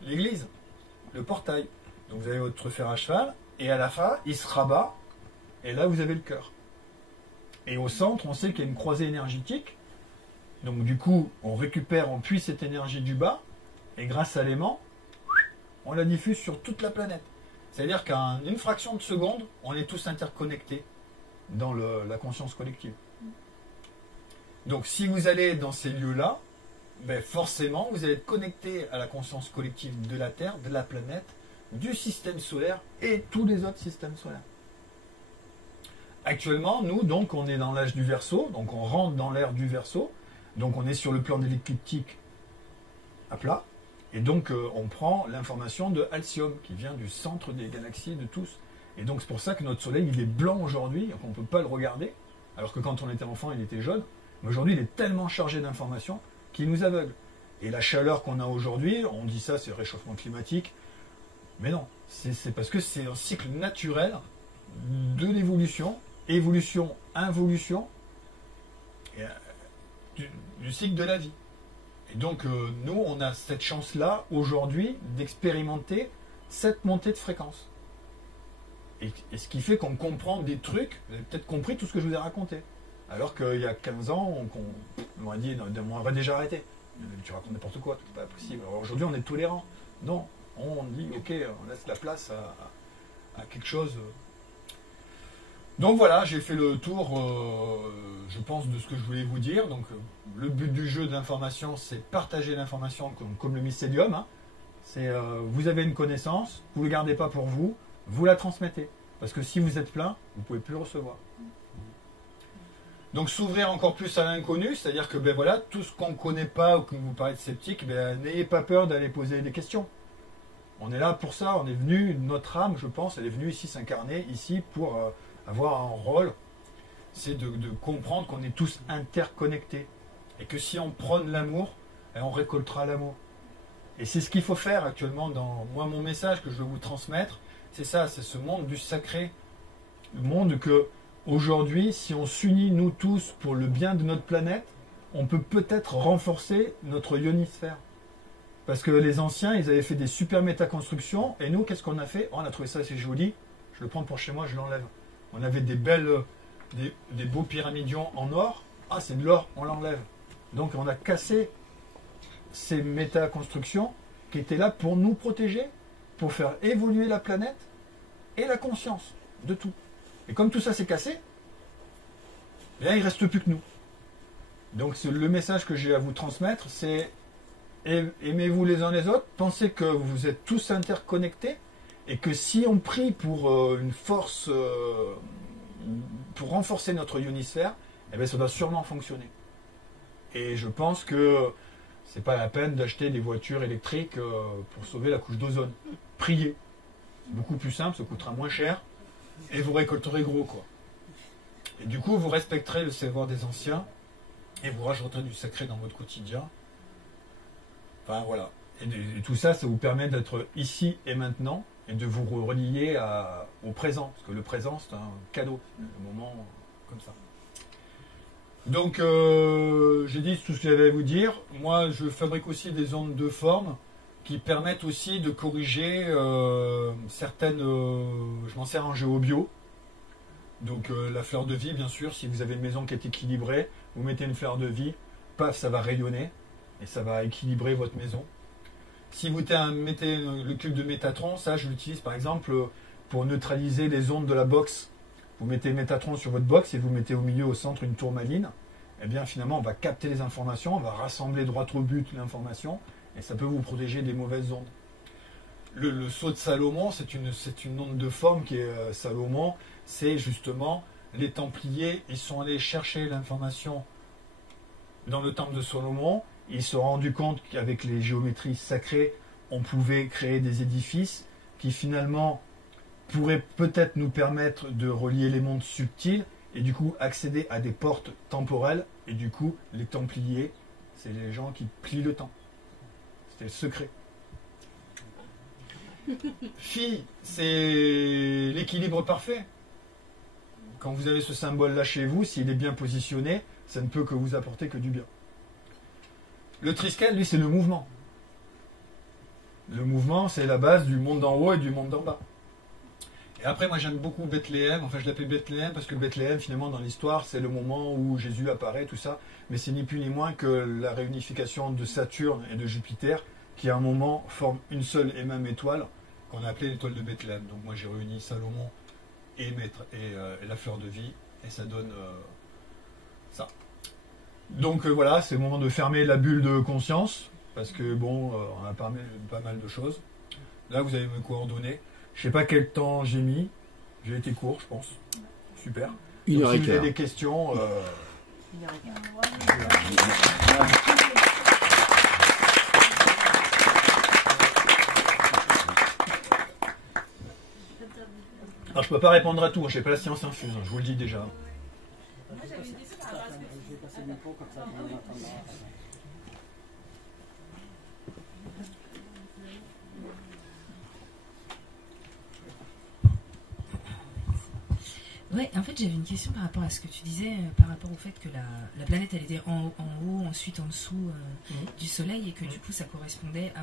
l'église, le portail. Donc vous avez votre fer à cheval, et à la fin, il se rabat, et là, vous avez le cœur. Et au centre, on sait qu'il y a une croisée énergétique. Donc, du coup, on puise cette énergie du bas, et grâce à l'aimant, on la diffuse sur toute la planète. C'est-à-dire qu'en une fraction de seconde, on est tous interconnectés dans la conscience collective. Donc, si vous allez dans ces lieux-là, ben forcément, vous allez être connecté à la conscience collective de la Terre, de la planète, du système solaire et tous les autres systèmes solaires. Actuellement, nous, donc, on est dans l'âge du Verseau, donc on rentre dans l'ère du Verseau, donc on est sur le plan de l'écliptique à plat, et donc on prend l'information de Alcyone, qui vient du centre des galaxies de tous. Et donc c'est pour ça que notre Soleil, il est blanc aujourd'hui, donc on ne peut pas le regarder, alors que quand on était enfant, il était jaune, mais aujourd'hui, il est tellement chargé d'informations qu'il nous aveugle. Et la chaleur qu'on a aujourd'hui, on dit ça, c'est le réchauffement climatique, mais non, c'est parce que c'est un cycle naturel de l'évolution, évolution, involution, du cycle de la vie. Et donc, nous, on a cette chance-là, aujourd'hui, d'expérimenter cette montée de fréquence. Et ce qui fait qu'on comprend des trucs, vous avez peut-être compris tout ce que je vous ai raconté. Alors qu'il y a 15 ans, on m'aurait dit, on aurait déjà arrêté. Tu racontes n'importe quoi, c'est pas possible. Alors aujourd'hui, on est tolérant. Non, on dit, ok, on laisse la place à quelque chose. Donc voilà, j'ai fait le tour, je pense, de ce que je voulais vous dire. Donc le but du jeu de l'information, c'est partager l'information comme le mycélium. Hein. C'est vous avez une connaissance, vous ne la gardez pas pour vous, vous la transmettez. Parce que si vous êtes plein, vous ne pouvez plus le recevoir. Donc s'ouvrir encore plus à l'inconnu, c'est-à-dire que ben voilà, tout ce qu'on ne connaît pas ou que vous paraît sceptique, ben, n'ayez pas peur d'aller poser des questions. On est là pour ça, on est venu, notre âme, je pense, elle est venue ici s'incarner, ici pour avoir un rôle, c'est de comprendre qu'on est tous interconnectés. Et que si on prône l'amour, on récoltera l'amour. Et c'est ce qu'il faut faire actuellement dans moi, mon message que je veux vous transmettre, c'est ça, c'est ce monde du sacré. Le monde que, aujourd'hui, si on s'unit nous tous pour le bien de notre planète, on peut peut-être renforcer notre ionisphère. Parce que les anciens, ils avaient fait des super métaconstructions, et nous, qu'est-ce qu'on a fait? Oh, on a trouvé ça assez joli, je le prends pour chez moi, je l'enlève. On avait des belles, des beaux pyramidions en or, ah c'est de l'or, on l'enlève. Donc on a cassé ces métaconstructions qui étaient là pour nous protéger, pour faire évoluer la planète et la conscience de tout. Et comme tout ça s'est cassé, eh bien, il ne reste plus que nous. Donc le message que j'ai à vous transmettre, c'est aimez-vous les uns les autres, pensez que vous êtes tous interconnectés et que si on prie pour une force, pour renforcer notre ionisphère, eh bien, ça doit sûrement fonctionner. Et je pense que c'est pas la peine d'acheter des voitures électriques pour sauver la couche d'ozone. Priez. Beaucoup plus simple, ça coûtera moins cher et vous récolterez gros, quoi. Et du coup, vous respecterez le savoir des anciens et vous rajouterez du sacré dans votre quotidien. Enfin, voilà. Et tout ça, ça vous permet d'être ici et maintenant et de vous relier au présent. Parce que le présent, c'est un cadeau. Le moment comme ça. Donc, j'ai dit tout ce que j'avais à vous dire. Moi, je fabrique aussi des ondes de forme qui permettent aussi de corriger certaines... je m'en sers en géobio. Donc, la fleur de vie, bien sûr, si vous avez une maison qui est équilibrée, vous mettez une fleur de vie, paf, ça va rayonner et ça va équilibrer votre maison. Si vous mettez le cube de Métatron, ça, je l'utilise par exemple pour neutraliser les ondes de la box. Vous mettez Métatron sur votre box et vous mettez au milieu, au centre, une tourmaline. Eh bien, finalement, on va capter les informations, on va rassembler droit au but l'information, et ça peut vous protéger des mauvaises ondes. Le sceau de Salomon, c'est une onde de forme qui est Salomon. C'est justement les Templiers, ils sont allés chercher l'information dans le temple de Salomon. Ils se sont rendus compte qu'avec les géométries sacrées, on pouvait créer des édifices qui finalement pourrait peut-être nous permettre de relier les mondes subtils et du coup accéder à des portes temporelles. Et du coup, les Templiers, c'est les gens qui plient le temps. C'était le secret. Phi, c'est l'équilibre parfait. Quand vous avez ce symbole-là chez vous, s'il est bien positionné, ça ne peut que vous apporter que du bien. Le Triskel, lui, c'est le mouvement. Le mouvement, c'est la base du monde d'en haut et du monde d'en bas. Et après, moi, j'aime beaucoup Bethléem. Enfin, je l'appelle Bethléem parce que Bethléem, finalement, dans l'histoire, c'est le moment où Jésus apparaît, tout ça. Mais c'est ni plus ni moins que la réunification de Saturne et de Jupiter qui, à un moment, forment une seule et même étoile qu'on a appelée l'étoile de Bethléem. Donc, moi, j'ai réuni Salomon et la fleur de vie et ça donne ça. Donc, voilà, c'est le moment de fermer la bulle de conscience parce que, bon, on a parlé de pas mal de choses. Là, vous avez mes coordonnées. Je sais pas quel temps j'ai mis. J'ai été court, je pense. Super. Donc, si vous avez des questions... Alors, je peux pas répondre à tout. Je n'ai pas la science infuse. Je vous le dis déjà. Moi, j'avais une question par rapport à ce que tu... Ouais, en fait, j'avais une question par rapport à ce que tu disais, par rapport au fait que la planète, elle était en haut, ensuite en dessous du Soleil, et que du coup, ça correspondait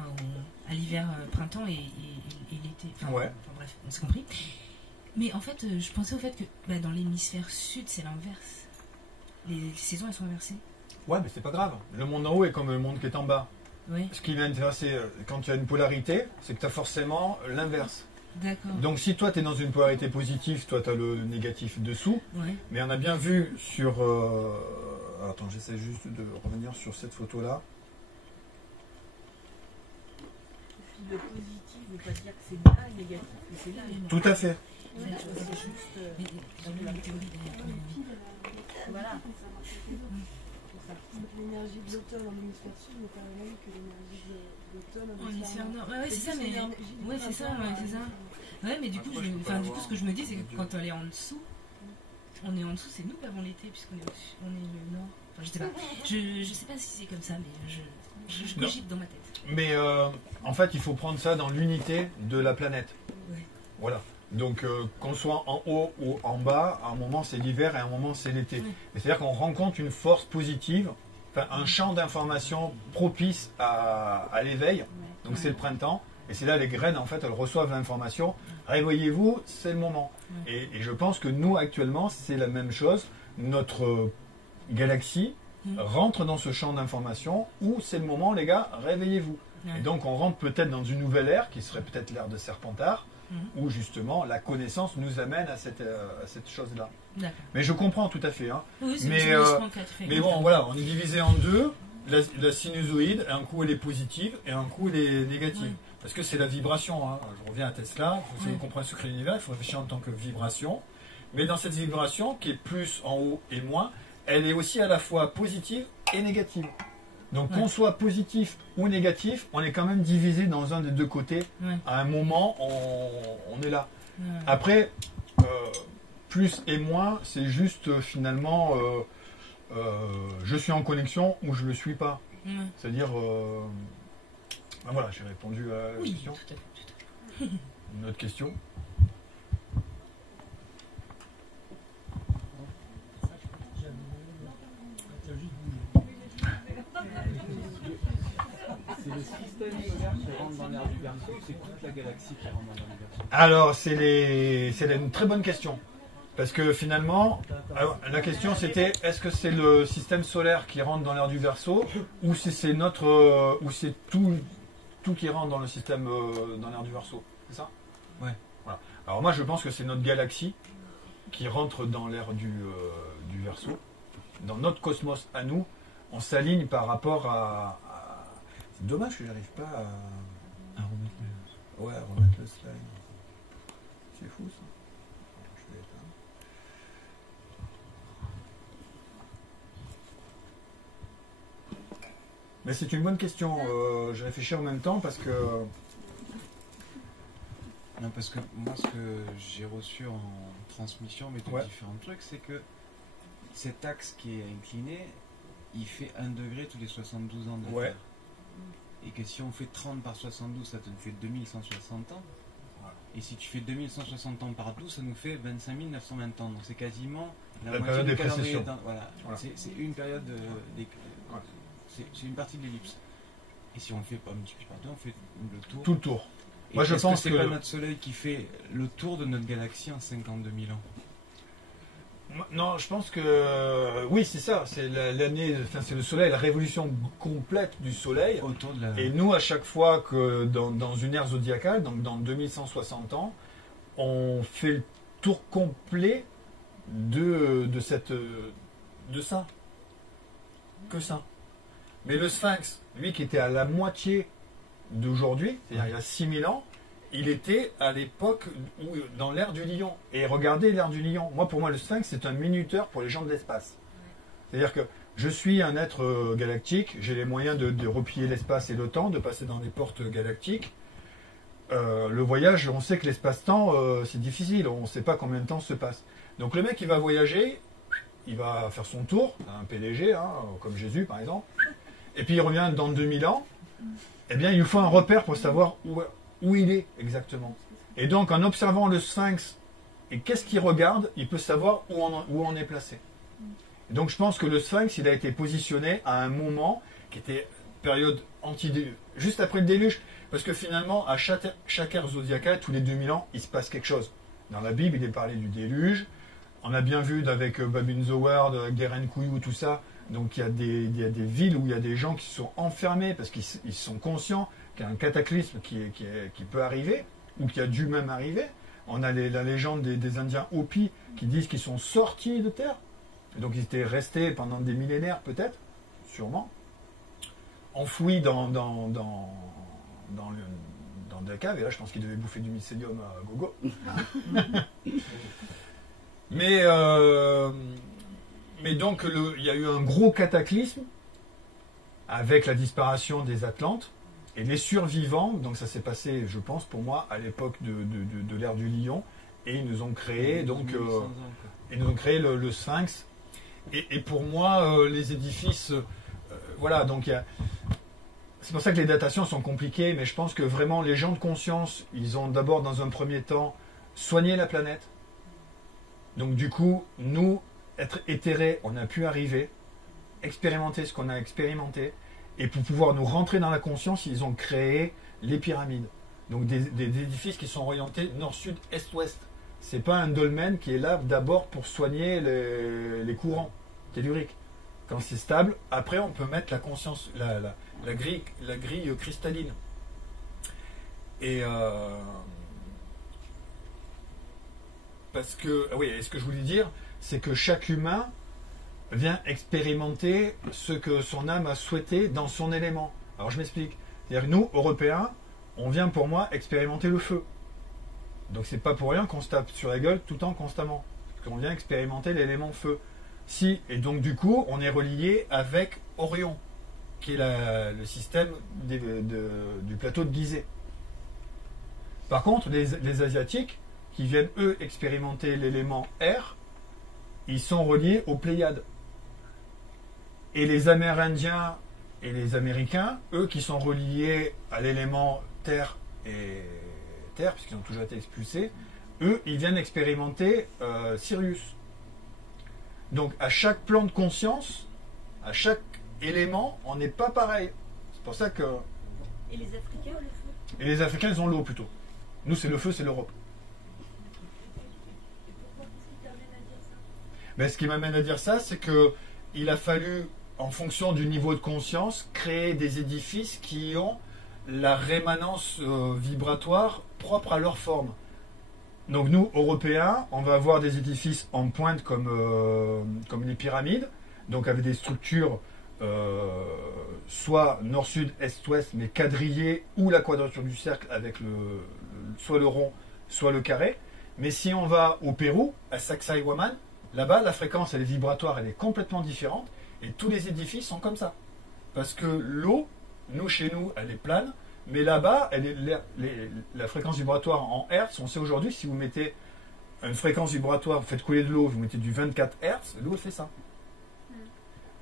à l'hiver, printemps et l'été. Enfin, Ouais. enfin, bref, on s'est compris. Mais en fait, je pensais au fait que dans l'hémisphère sud, c'est l'inverse. Les saisons, elles sont inversées. Ouais, mais c'est pas grave. Le monde en haut est comme le monde qui est en bas. Ouais, Ce qui m'intéresse, c'est quand tu as une polarité, c'est que tu as forcément l'inverse. d'accord. Donc si toi tu es dans une polarité positive, toi tu as le négatif dessous, Ouais. mais on a bien vu sur... Attends, j'essaie juste de revenir sur cette photo-là. Le positif ne veut pas dire que c'est bien, le négatif, mais c'est là. Tout à fait. Voilà. L'énergie de l'automne en hémisphère sud n'est pas la même que l'énergie de l'automne en hémisphère nord. Ouais, c'est ça, mais. Ouais, c'est ça, c'est ça. Ouais, mais du coup, ce que je me dis, c'est que quand on est en dessous, c'est nous qui avons l'été, puisqu'on est le nord. Enfin, je sais pas. Je sais pas si c'est comme ça, mais je cogite dans ma tête. Mais en fait, il faut prendre ça dans l'unité de la planète. Ouais. Voilà. Donc, qu'on soit en haut ou en bas, à un moment c'est l'hiver et à un moment c'est l'été. Oui. Et c'est-à-dire qu'on rencontre une force positive, un champ d'information propice à l'éveil. Donc, c'est le printemps. Et c'est là les graines, en fait, elles reçoivent l'information. Réveillez-vous, c'est le moment. Et je pense que nous, actuellement, c'est la même chose. Notre galaxie rentre dans ce champ d'information où c'est le moment, les gars, réveillez-vous. Et donc, on rentre peut-être dans une nouvelle ère, qui serait peut-être l'ère de Serpentard, où justement la connaissance nous amène à cette chose-là. Mais je comprends tout à fait. Hein. Oui, mais bon, voilà, on est divisé en deux. La sinusoïde, un coup elle est positive et un coup elle est négative. Oui. Parce que c'est la vibration. Hein. Je reviens à Tesla, il faut comprendre le secret de l'univers, il faut réfléchir en tant que vibration. Mais dans cette vibration, qui est plus en haut et moins, elle est aussi à la fois positive et négative. Donc qu'on soit positif ou négatif, on est quand même divisé dans un des deux côtés. À un moment, on est là. Après, plus et moins, c'est juste finalement, je suis en connexion ou je ne le suis pas. C'est-à-dire, ben voilà, j'ai répondu à la question. Tout à fait. Une autre question. C'est le système solaire qui rentre dans l'air du Verseau ou c'est toute la galaxie qui rentre dans l'air du Verseau? Alors, c'est une très bonne question. Parce que finalement, la question c'était est-ce que c'est le système solaire qui rentre dans l'air du Verseau ou c'est ou c'est tout qui rentre dans le système dans l'air du Verseau? C'est ça? Ouais. Voilà. Alors moi je pense que c'est notre galaxie qui rentre dans l'air du Verseau. Dans notre cosmos à nous, on s'aligne par rapport à... C'est dommage que j'arrive pas à remettre le slide. C'est fou ça. Je vais éteindre. Mais c'est une bonne question. Je réfléchis en même temps parce que... Non, parce que moi, ce que j'ai reçu en transmission, mais de différents trucs, c'est que cet axe qui est incliné, il fait 1 degré tous les 72 ans de la Terre. Et que si on fait 30 par 72, ça te fait 2160 ans. Et si tu fais 2160 ans par 12, ça nous fait 25 920 ans. Donc c'est quasiment la période des précessions. Voilà. C'est une période c'est une partie de l'ellipse. Et si on le fait pas multiplié par 2, on fait le tour. Tout le tour. Et moi je pense que c'est pas notre Soleil qui fait le tour de notre galaxie en 52 000 ans. Non, je pense que oui, c'est ça. C'est l'année, c'est le Soleil, la révolution complète du Soleil. Autour de la... Et nous, à chaque fois que dans une ère zodiacale, donc dans 2160 ans, on fait le tour complet de ça. Que ça. Mais le Sphinx, lui qui était à la moitié d'aujourd'hui, c'est-à-dire il y a 6000 ans, il était à l'époque dans l'ère du Lion. Et regardez l'ère du Lion. Pour moi, le Sphinx, c'est un minuteur pour les gens de l'espace. C'est-à-dire que je suis un être galactique, j'ai les moyens de replier l'espace et le temps, de passer dans des portes galactiques. Le voyage, on sait que l'espace-temps, c'est difficile, on ne sait pas combien de temps se passe. Donc le mec, il va voyager, il va faire son tour, un PDG, hein, comme Jésus par exemple, et puis il revient dans 2000 ans, eh bien il lui faut un repère pour savoir où il est exactement. Et donc en observant le Sphinx et qu'est-ce qu'il regarde, il peut savoir où on est placé. Et donc je pense que le Sphinx, il a été positionné à un moment qui était période anti-déluge, juste après le déluge, parce que finalement à chaque ère zodiacale, tous les 2000 ans, il se passe quelque chose. Dans la Bible, il est parlé du déluge. On a bien vu avec Babin the World, Geren Kouyou, tout ça. Donc il y a des villes où il y a des gens qui sont enfermés parce qu'ils sont conscients qu'il y a un cataclysme qui peut arriver, ou qui a dû même arriver. On a la légende des Indiens Hopi qui disent qu'ils sont sortis de terre. Et donc ils étaient restés pendant des millénaires peut-être, sûrement, enfouis dans dans des caves, et là je pense qu'il devait bouffer du mycélium à gogo. mais donc il y a eu un gros cataclysme avec la disparition des Atlantes, et les survivants, donc ça s'est passé, je pense, pour moi, à l'époque de l'ère du lion, et ils nous ont créé, donc, ils nous ont créé le Sphinx. Et pour moi, les édifices, voilà, donc c'est pour ça que les datations sont compliquées, mais je pense que vraiment les gens de conscience, ils ont d'abord, dans un premier temps, soigné la planète. Donc du coup, nous, être éthérés, on a pu arriver, expérimenter ce qu'on a expérimenté, et pour pouvoir nous rentrer dans la conscience, ils ont créé les pyramides. Donc des édifices qui sont orientés nord, sud, est, ouest. C'est pas un dolmen qui est là d'abord pour soigner les courants telluriques. Quand c'est stable, après on peut mettre la conscience, la grille cristalline. Et parce que, oui, et ce que je voulais dire, c'est que chaque humain vient expérimenter ce que son âme a souhaité dans son élément. Alors je m'explique. C'est-à-dire que nous, Européens, on vient pour moi expérimenter le feu. Donc c'est pas pour rien qu'on se tape sur la gueule tout le temps constamment. Parce qu'on vient expérimenter l'élément feu. Si, et donc du coup, on est relié avec Orion, qui est le système du plateau de Gizeh. Par contre, les Asiatiques, qui viennent eux expérimenter l'élément air, ils sont reliés aux Pléiades. Et les Amérindiens et les Américains, eux qui sont reliés à l'élément terre et terre, puisqu'ils ont toujours été expulsés, eux, ils viennent expérimenter Sirius. Donc à chaque plan de conscience, à chaque élément, on n'est pas pareil. C'est pour ça que... Et les Africains, le feu? Et les Africains, ils ont l'eau plutôt. Nous, c'est le feu, c'est l'Europe. Et pourquoi, qu'est-ce qui t'amène à dire ça? Ben, ce qui m'amène à dire ça, c'est que il a fallu, en fonction du niveau de conscience, créer des édifices qui ont la rémanence vibratoire propre à leur forme. Donc nous, Européens, on va avoir des édifices en pointe comme les pyramides, donc avec des structures soit nord-sud, est-ouest, mais quadrillées, ou la quadrature du cercle avec soit le rond, soit le carré. Mais si on va au Pérou, à Sacsayhuaman, là-bas, la fréquence, elle est vibratoire, elle est complètement différente, et tous les édifices sont comme ça. Parce que l'eau, chez nous, elle est plane, mais là-bas, la fréquence vibratoire en Hertz, on sait aujourd'hui, si vous mettez une fréquence vibratoire, vous faites couler de l'eau, vous mettez du 24 Hertz, l'eau fait ça.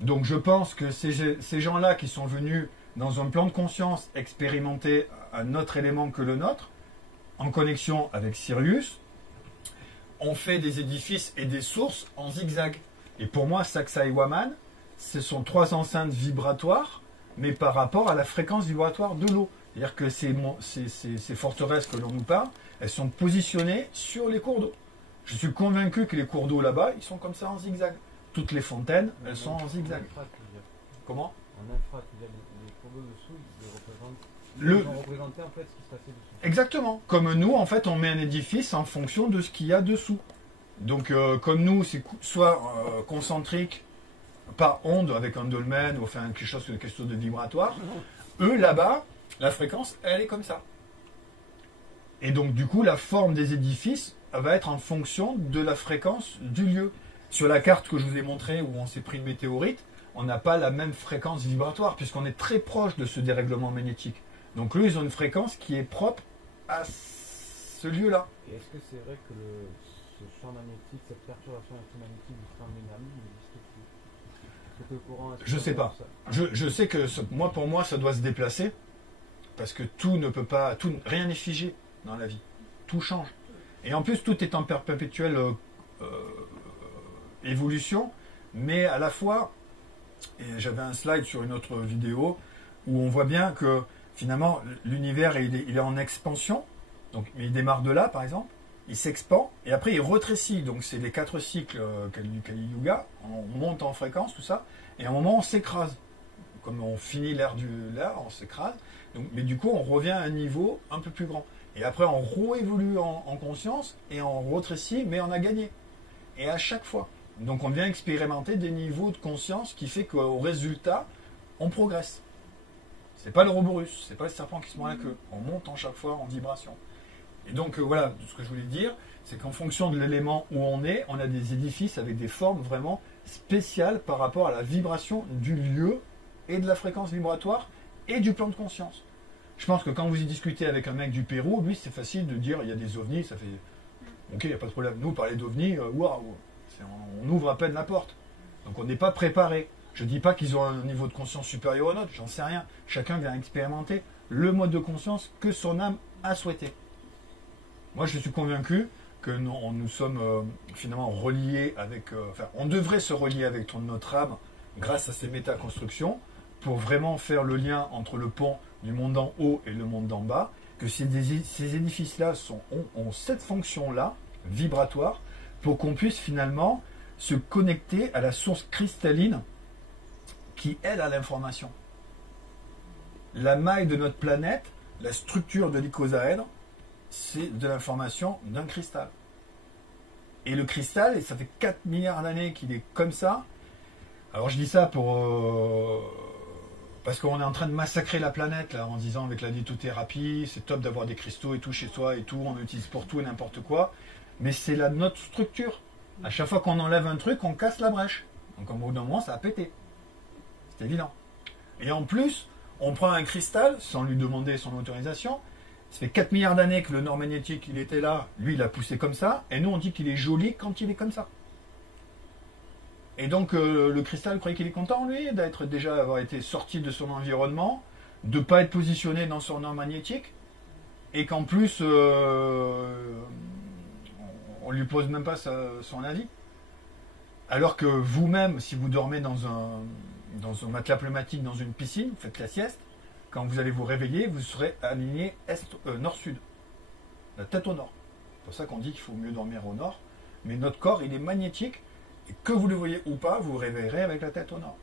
Donc je pense que ces gens-là qui sont venus dans un plan de conscience expérimenter un autre élément que le nôtre, en connexion avec Sirius, ont fait des édifices et des sources en zigzag. Et pour moi, Sacsayhuaman, ce sont 3 enceintes vibratoires, mais par rapport à la fréquence vibratoire de l'eau. C'est-à-dire que ces forteresses que l'on nous parle, elles sont positionnées sur les cours d'eau. Je suis convaincu que les cours d'eau là-bas, ils sont comme ça en zigzag. Toutes les fontaines, elles sont en zigzag. Comment? En infra, les cours d'eau dessous, ils ont représenté en fait ce qui se passait dessous. Exactement. Comme nous, en fait, on met un édifice en fonction de ce qu'il y a dessous. Donc, comme nous, c'est soit concentrique par onde avec un dolmen ou enfin quelque chose de vibratoire. Eux, là-bas, la fréquence, elle est comme ça. Et donc, du coup, la forme des édifices va être en fonction de la fréquence du lieu. Sur la carte que je vous ai montrée où on s'est pris une météorite, on n'a pas la même fréquence vibratoire puisqu'on est très proche de ce dérèglement magnétique. Donc, eux, ils ont une fréquence qui est propre à ce lieu-là. Et est-ce que c'est vrai que ce champ magnétique, cette perturbation électromagnétique du champ dynamique n'existe plus? Est-ce que le courant, je sais pas. Je sais que moi, pour moi, ça doit se déplacer parce que tout ne peut pas, rien n'est figé dans la vie. Tout change. Et en plus, tout est en perpétuelle évolution, mais à la fois, et j'avais un slide sur une autre vidéo où on voit bien que finalement l'univers il est en expansion, donc il démarre de là par exemple, il s'expand et après il rétrécit, donc c'est les 4 cycles du Kali Yuga, on monte en fréquence tout ça, et à un moment on s'écrase, comme on finit l'ère on s'écrase, mais du coup on revient à un niveau un peu plus grand, et après on réévolue en conscience et on rétrécit, mais on a gagné, et à chaque fois. Donc on vient expérimenter des niveaux de conscience qui fait qu'au résultat, on progresse. C'est pas le Ouroboros, c'est pas le serpent qui se mord la queue. On monte en chaque fois en vibration. Et donc voilà, ce que je voulais dire, c'est qu'en fonction de l'élément où on est, on a des édifices avec des formes vraiment spéciales par rapport à la vibration du lieu et de la fréquence vibratoire et du plan de conscience. Je pense que quand vous y discutez avec un mec du Pérou, lui c'est facile de dire il y a des ovnis, ça fait ok, il n'y a pas de problème. Nous parler d'ovnis, waouh, on ouvre à peine la porte. Donc on n'est pas préparé. Je ne dis pas qu'ils ont un niveau de conscience supérieur au nôtre, j'en sais rien. Chacun vient expérimenter le mode de conscience que son âme a souhaité. Moi je suis convaincu que nous sommes finalement reliés avec... on devrait se relier avec notre âme grâce à ces métaconstructions pour vraiment faire le lien entre le pont du monde d'en haut et le monde d'en bas, que ces édifices-là ont cette fonction-là, vibratoire, pour qu'on puisse finalement se connecter à la source cristalline qui aide à l'information. La maille de notre planète, la structure de l'icosaèdre, c'est de l'information d'un cristal. Et le cristal, et ça fait 4 milliards d'années qu'il est comme ça. Alors je dis ça parce qu'on est en train de massacrer la planète là, en disant avec la lithothérapie, c'est top d'avoir des cristaux et tout chez soi et tout, on l'utilise pour tout et n'importe quoi. Mais c'est notre structure. À chaque fois qu'on enlève un truc, on casse la brèche. Donc au bout d'un moment, ça a pété. C'est évident. Et en plus, on prend un cristal sans lui demander son autorisation. Ça fait 4 milliards d'années que le nord magnétique, il était là. Lui, il a poussé comme ça. Et nous, on dit qu'il est joli quand il est comme ça. Et donc, le cristal, vous croyez qu'il est content, lui, d'être déjà avoir été sorti de son environnement, de ne pas être positionné dans son nord magnétique, et qu'en plus, on ne lui pose même pas son avis. Alors que vous-même, si vous dormez dans un matelas pneumatique dans une piscine, vous faites la sieste, quand vous allez vous réveiller, vous serez aligné nord-sud, la tête au nord. C'est pour ça qu'on dit qu'il faut mieux dormir au nord. Mais notre corps, il est magnétique, et que vous le voyez ou pas, vous vous réveillerez avec la tête au nord.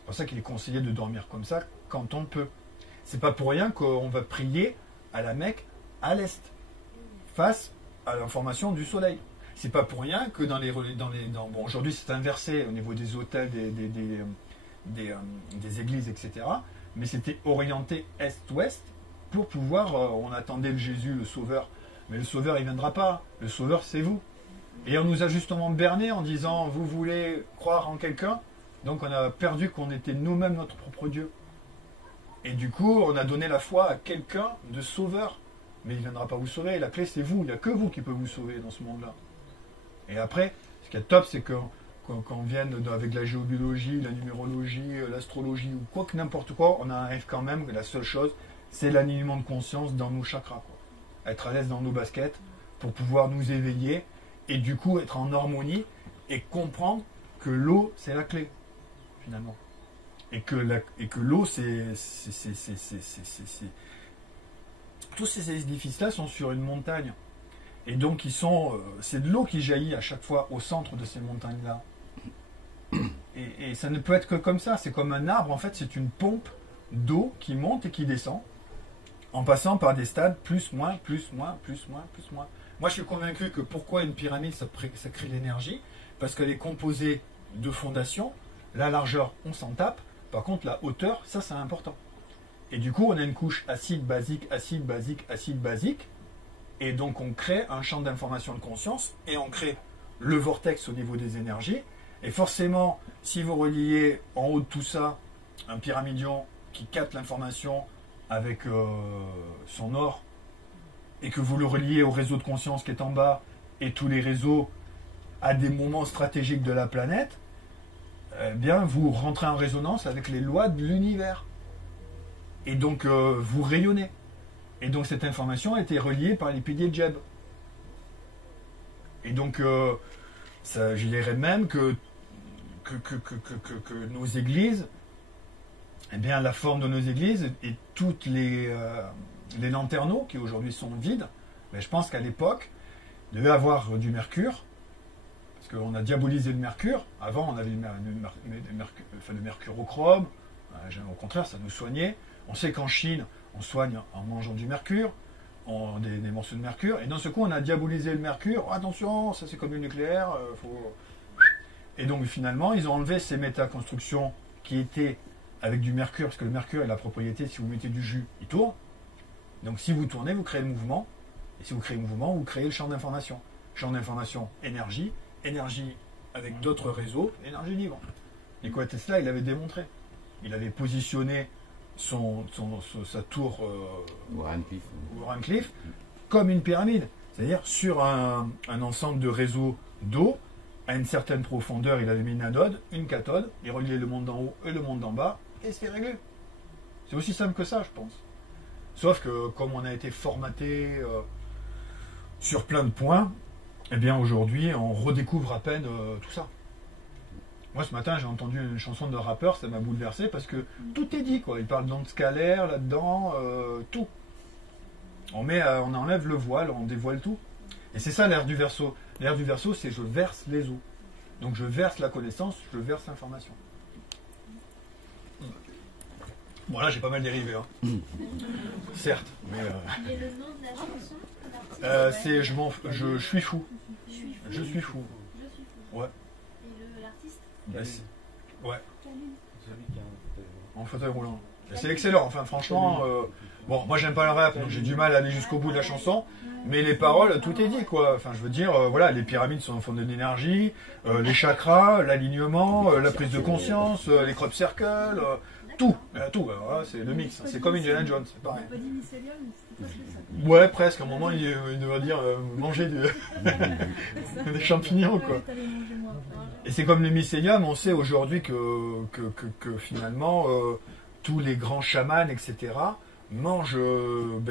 C'est pour ça qu'il est conseillé de dormir comme ça quand on peut. C'est pas pour rien qu'on va prier à la Mecque à l'est, face à l'information du soleil. C'est pas pour rien que bon, aujourd'hui c'est inversé au niveau des hôtels, des églises, etc. Mais c'était orienté est-ouest pour pouvoir... on attendait le Jésus, le Sauveur. Mais le Sauveur, il ne viendra pas. Le Sauveur, c'est vous. Et on nous a justement berné en disant, vous voulez croire en quelqu'un, donc on a perdu qu'on était nous-mêmes notre propre Dieu. Et du coup, on a donné la foi à quelqu'un de sauveur. Mais il ne viendra pas vous sauver. La clé, c'est vous. Il n'y a que vous qui peut vous sauver dans ce monde-là. Et après, ce qui est top, c'est que quand on vient avec la géobiologie, la numérologie, l'astrologie ou quoi que n'importe quoi, on arrive quand même que la seule chose, c'est l'alignement de conscience dans nos chakras. Quoi. Être à l'aise dans nos baskets pour pouvoir nous éveiller et du coup être en harmonie et comprendre que l'eau, c'est la clé, finalement. Et que l'eau, c'est... Tous ces édifices-là sont sur une montagne. Et donc, c'est de l'eau qui jaillit à chaque fois au centre de ces montagnes-là. Et ça ne peut être que comme ça. C'est comme un arbre, en fait, c'est une pompe d'eau qui monte et qui descend, en passant par des stades plus, moins, plus, moins, plus, moins, plus, moins. Moi, je suis convaincu que pourquoi une pyramide, ça crée de l'énergie, parce qu'elle est composée de fondations. La largeur, on s'en tape. Par contre, la hauteur, ça, c'est important. Et du coup, on a une couche acide, basique, acide, basique, acide, basique. Et donc, on crée un champ d'information de conscience et on crée le vortex au niveau des énergies. Et forcément, si vous reliez en haut de tout ça un pyramidion qui capte l'information avec son or et que vous le reliez au réseau de conscience qui est en bas et tous les réseaux à des moments stratégiques de la planète, eh bien, vous rentrez en résonance avec les lois de l'univers. Et donc, vous rayonnez. Et donc, cette information a été reliée par les piliers de Jeb. Et donc, je dirais même que nos églises, eh bien, la forme de nos églises et toutes les lanterneaux qui aujourd'hui sont vides, mais je pense qu'à l'époque, il devait avoir du mercure, parce qu'on a diabolisé le mercure. Avant, on avait le mercurochrome. Au contraire, ça nous soignait. On sait qu'en Chine, on soigne en mangeant du mercure, des morceaux de mercure, et dans ce coup, on a diabolisé le mercure. Oh, attention, ça c'est comme le nucléaire. Et donc finalement, ils ont enlevé ces métaconstructions qui étaient avec du mercure, parce que le mercure a la propriété, si vous mettez du jus, il tourne. Donc si vous tournez, vous créez le mouvement. Et si vous créez le mouvement, vous créez le champ d'information. Champ d'information, énergie. Énergie avec d'autres réseaux, énergie libre. Nikola Tesla, il avait démontré. Il avait positionné sa tour Warren Cliff comme une pyramide. C'est-à-dire sur un ensemble de réseaux d'eau, à une certaine profondeur, il avait mis une anode, une cathode, il reliait le monde d'en haut et le monde d'en bas, et c'est réglé. C'est aussi simple que ça, je pense. Sauf que, comme on a été formaté sur plein de points, eh bien aujourd'hui, on redécouvre à peine tout ça. Moi, ce matin, j'ai entendu une chanson de rappeur, ça m'a bouleversé, parce que tout est dit, quoi. Il parle d'onde scalaire, là-dedans, tout. On enlève le voile, on dévoile tout. Et c'est ça l'ère du Verseau. L'ère du Verseau, c'est je verse les eaux. Donc je verse la connaissance, je verse l'information. Bon, là, j'ai pas mal dérivé, hein. Certes, mais... Et le nom de la chanson, c'est je suis fou. Je suis fou. Je suis fou. Je suis fou. Ouais. Et l'artiste Ouais. Caline. Celui qui a un En fauteuil roulant. Et c'est excellent, enfin franchement, bon, moi j'aime pas le rap, donc j'ai du mal à aller jusqu'au bout de la chanson, mais les paroles, tout est dit, quoi. Enfin, je veux dire, voilà, les pyramides sont fondées d'énergie, les chakras, l'alignement, la prise de conscience, les crop circles, tout, voilà, c'est le mix. C'est comme Indiana Jones, c'est pareil. Pas dit mycélium, c'était presque ça. Ouais, presque, à un moment, il devrait dire manger des champignons, quoi. T'allais manger moi. Et c'est comme le mycélium, on sait aujourd'hui que finalement, tous les grands chamans, etc., mangent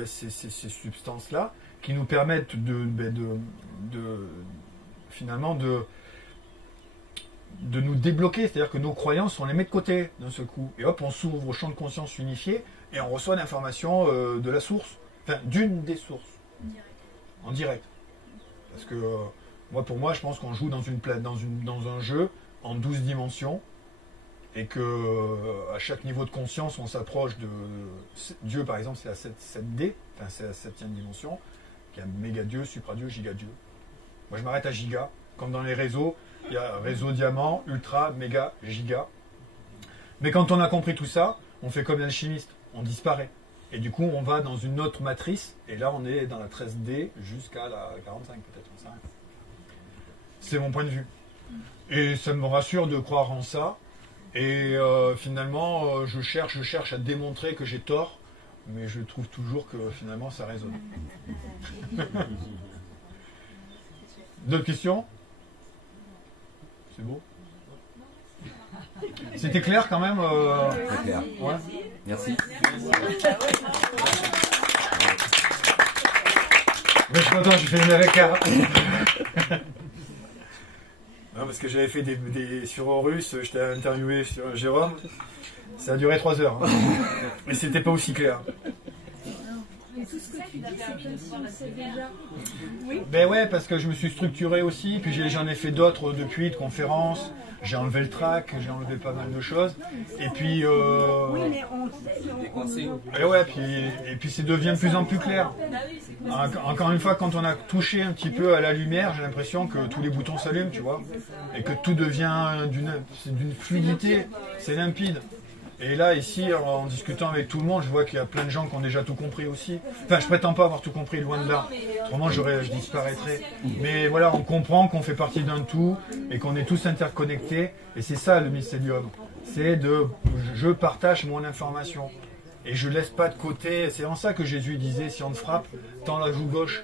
ces substances-là qui nous permettent finalement de nous débloquer. C'est-à-dire que nos croyances, on les met de côté d'un seul coup. Et hop, on s'ouvre au champ de conscience unifié et on reçoit l'information de la source, enfin d'une des sources, en direct. Parce que pour moi, je pense qu'on joue dans un jeu en 12 dimensions et que à chaque niveau de conscience, on s'approche de Dieu, par exemple, c'est la 7D, enfin c'est la 7e dimension, qui a méga Dieu, supra Dieu, giga Dieu. Moi, je m'arrête à giga, comme dans les réseaux, il y a réseau diamant, ultra, méga, giga. Mais quand on a compris tout ça, on fait comme l'alchimiste, on disparaît. Et du coup, on va dans une autre matrice, et là, on est dans la 13D jusqu'à la 45, peut-être, on sait rien. C'est mon point de vue. Et ça me rassure de croire en ça. Et finalement, je cherche à démontrer que j'ai tort, mais je trouve toujours que finalement, ça résonne. D'autres questions? C'est beau? C'était clair quand même Très clair. Ouais. Merci. Mais je suis content, j'ai fait une avec un. Non, parce que j'avais fait des sur Horus, je t'ai interviewé sur Jérôme, ça a duré 3 heures. Hein. Et c'était pas aussi clair. Mais tout ce que tu dis, c'est comme si on sait déjà. Oui. Ben ouais, parce que je me suis structuré aussi, puis j'en ai fait d'autres depuis, de conférences. J'ai enlevé le track, j'ai enlevé pas mal de choses. Et puis. Oui, mais et puis ça devient de plus en plus clair. Encore une fois, quand on a touché un petit peu à la lumière, j'ai l'impression que tous les boutons s'allument, tu vois. Et que tout devient d'une fluidité, c'est limpide. Et là, ici, en discutant avec tout le monde, je vois qu'il y a plein de gens qui ont déjà tout compris aussi. Enfin, je prétends pas avoir tout compris, loin de là. Autrement, je disparaîtrais. Mais voilà, on comprend qu'on fait partie d'un tout et qu'on est tous interconnectés. Et c'est ça, le mycélium. C'est je partage mon information. Et je laisse pas de côté. C'est en ça que Jésus disait, si on te frappe, tends la joue gauche.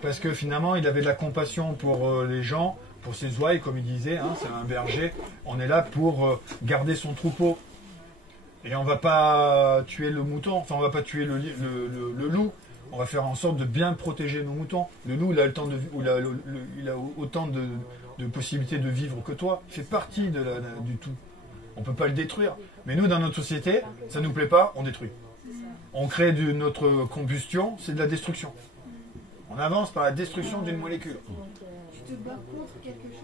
Parce que finalement, il avait de la compassion pour les gens, pour ses ouailles, comme il disait. Hein, c'est un berger. On est là pour garder son troupeau. Et on va pas tuer le mouton, enfin on va pas tuer le loup. On va faire en sorte de bien protéger nos moutons. Le loup, il a le temps il a autant de possibilités de vivre que toi. Il fait partie du tout. On peut pas le détruire. Mais nous, dans notre société, ça nous plaît pas, on détruit. On crée notre combustion, c'est de la destruction. On avance par la destruction d'une molécule. Tu te bats contre quelque chose?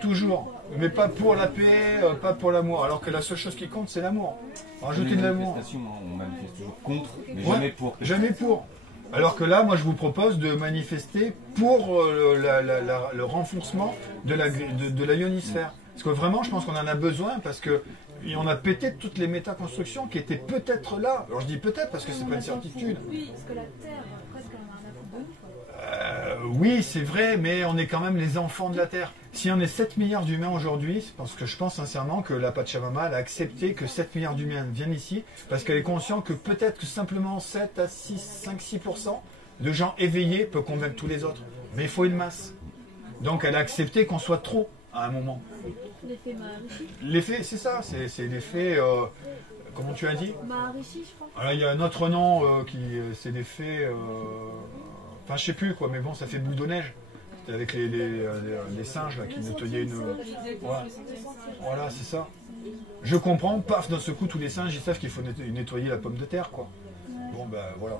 Toujours, mais pas pour la paix, pas pour l'amour. Alors que la seule chose qui compte, c'est l'amour. Rajouter de l'amour. On manifeste toujours contre, mais Ouais, jamais pour. Jamais pour. Alors que là, moi, je vous propose de manifester pour le renforcement de la ionosphère. Parce que vraiment, je pense qu'on en a besoin, parce que Et on a pété toutes les métaconstructions qui étaient peut-être là. Alors je dis peut-être parce que c'est pas une certitude. Oui, parce que la Terre, presque, on en a foutu de nous, quoi. Oui, c'est vrai, mais on est quand même les enfants de la Terre. Si on est 7 milliards d'humains aujourd'hui, c'est parce que je pense sincèrement que la Pachamama elle a accepté que 7 milliards d'humains viennent ici, parce qu'elle est consciente que peut-être que simplement 7 à 6, 5-6% de gens éveillés peut convaincre tous les autres. Mais il faut une masse. Donc elle a accepté qu'on soit trop à un moment. L'effet Maharishi. L'effet, c'est ça, c'est l'effet, comment tu as dit? Maharishi, je crois. Alors il y a un autre nom c'est l'effet, enfin je sais plus quoi, mais bon ça fait boule de neige. C'était avec les singes là, qui nettoyaient une... Voilà, c'est ça. Je comprends, paf, d'un seul coup tous les singes ils savent qu'il faut nettoyer la pomme de terre quoi. Bon ben voilà.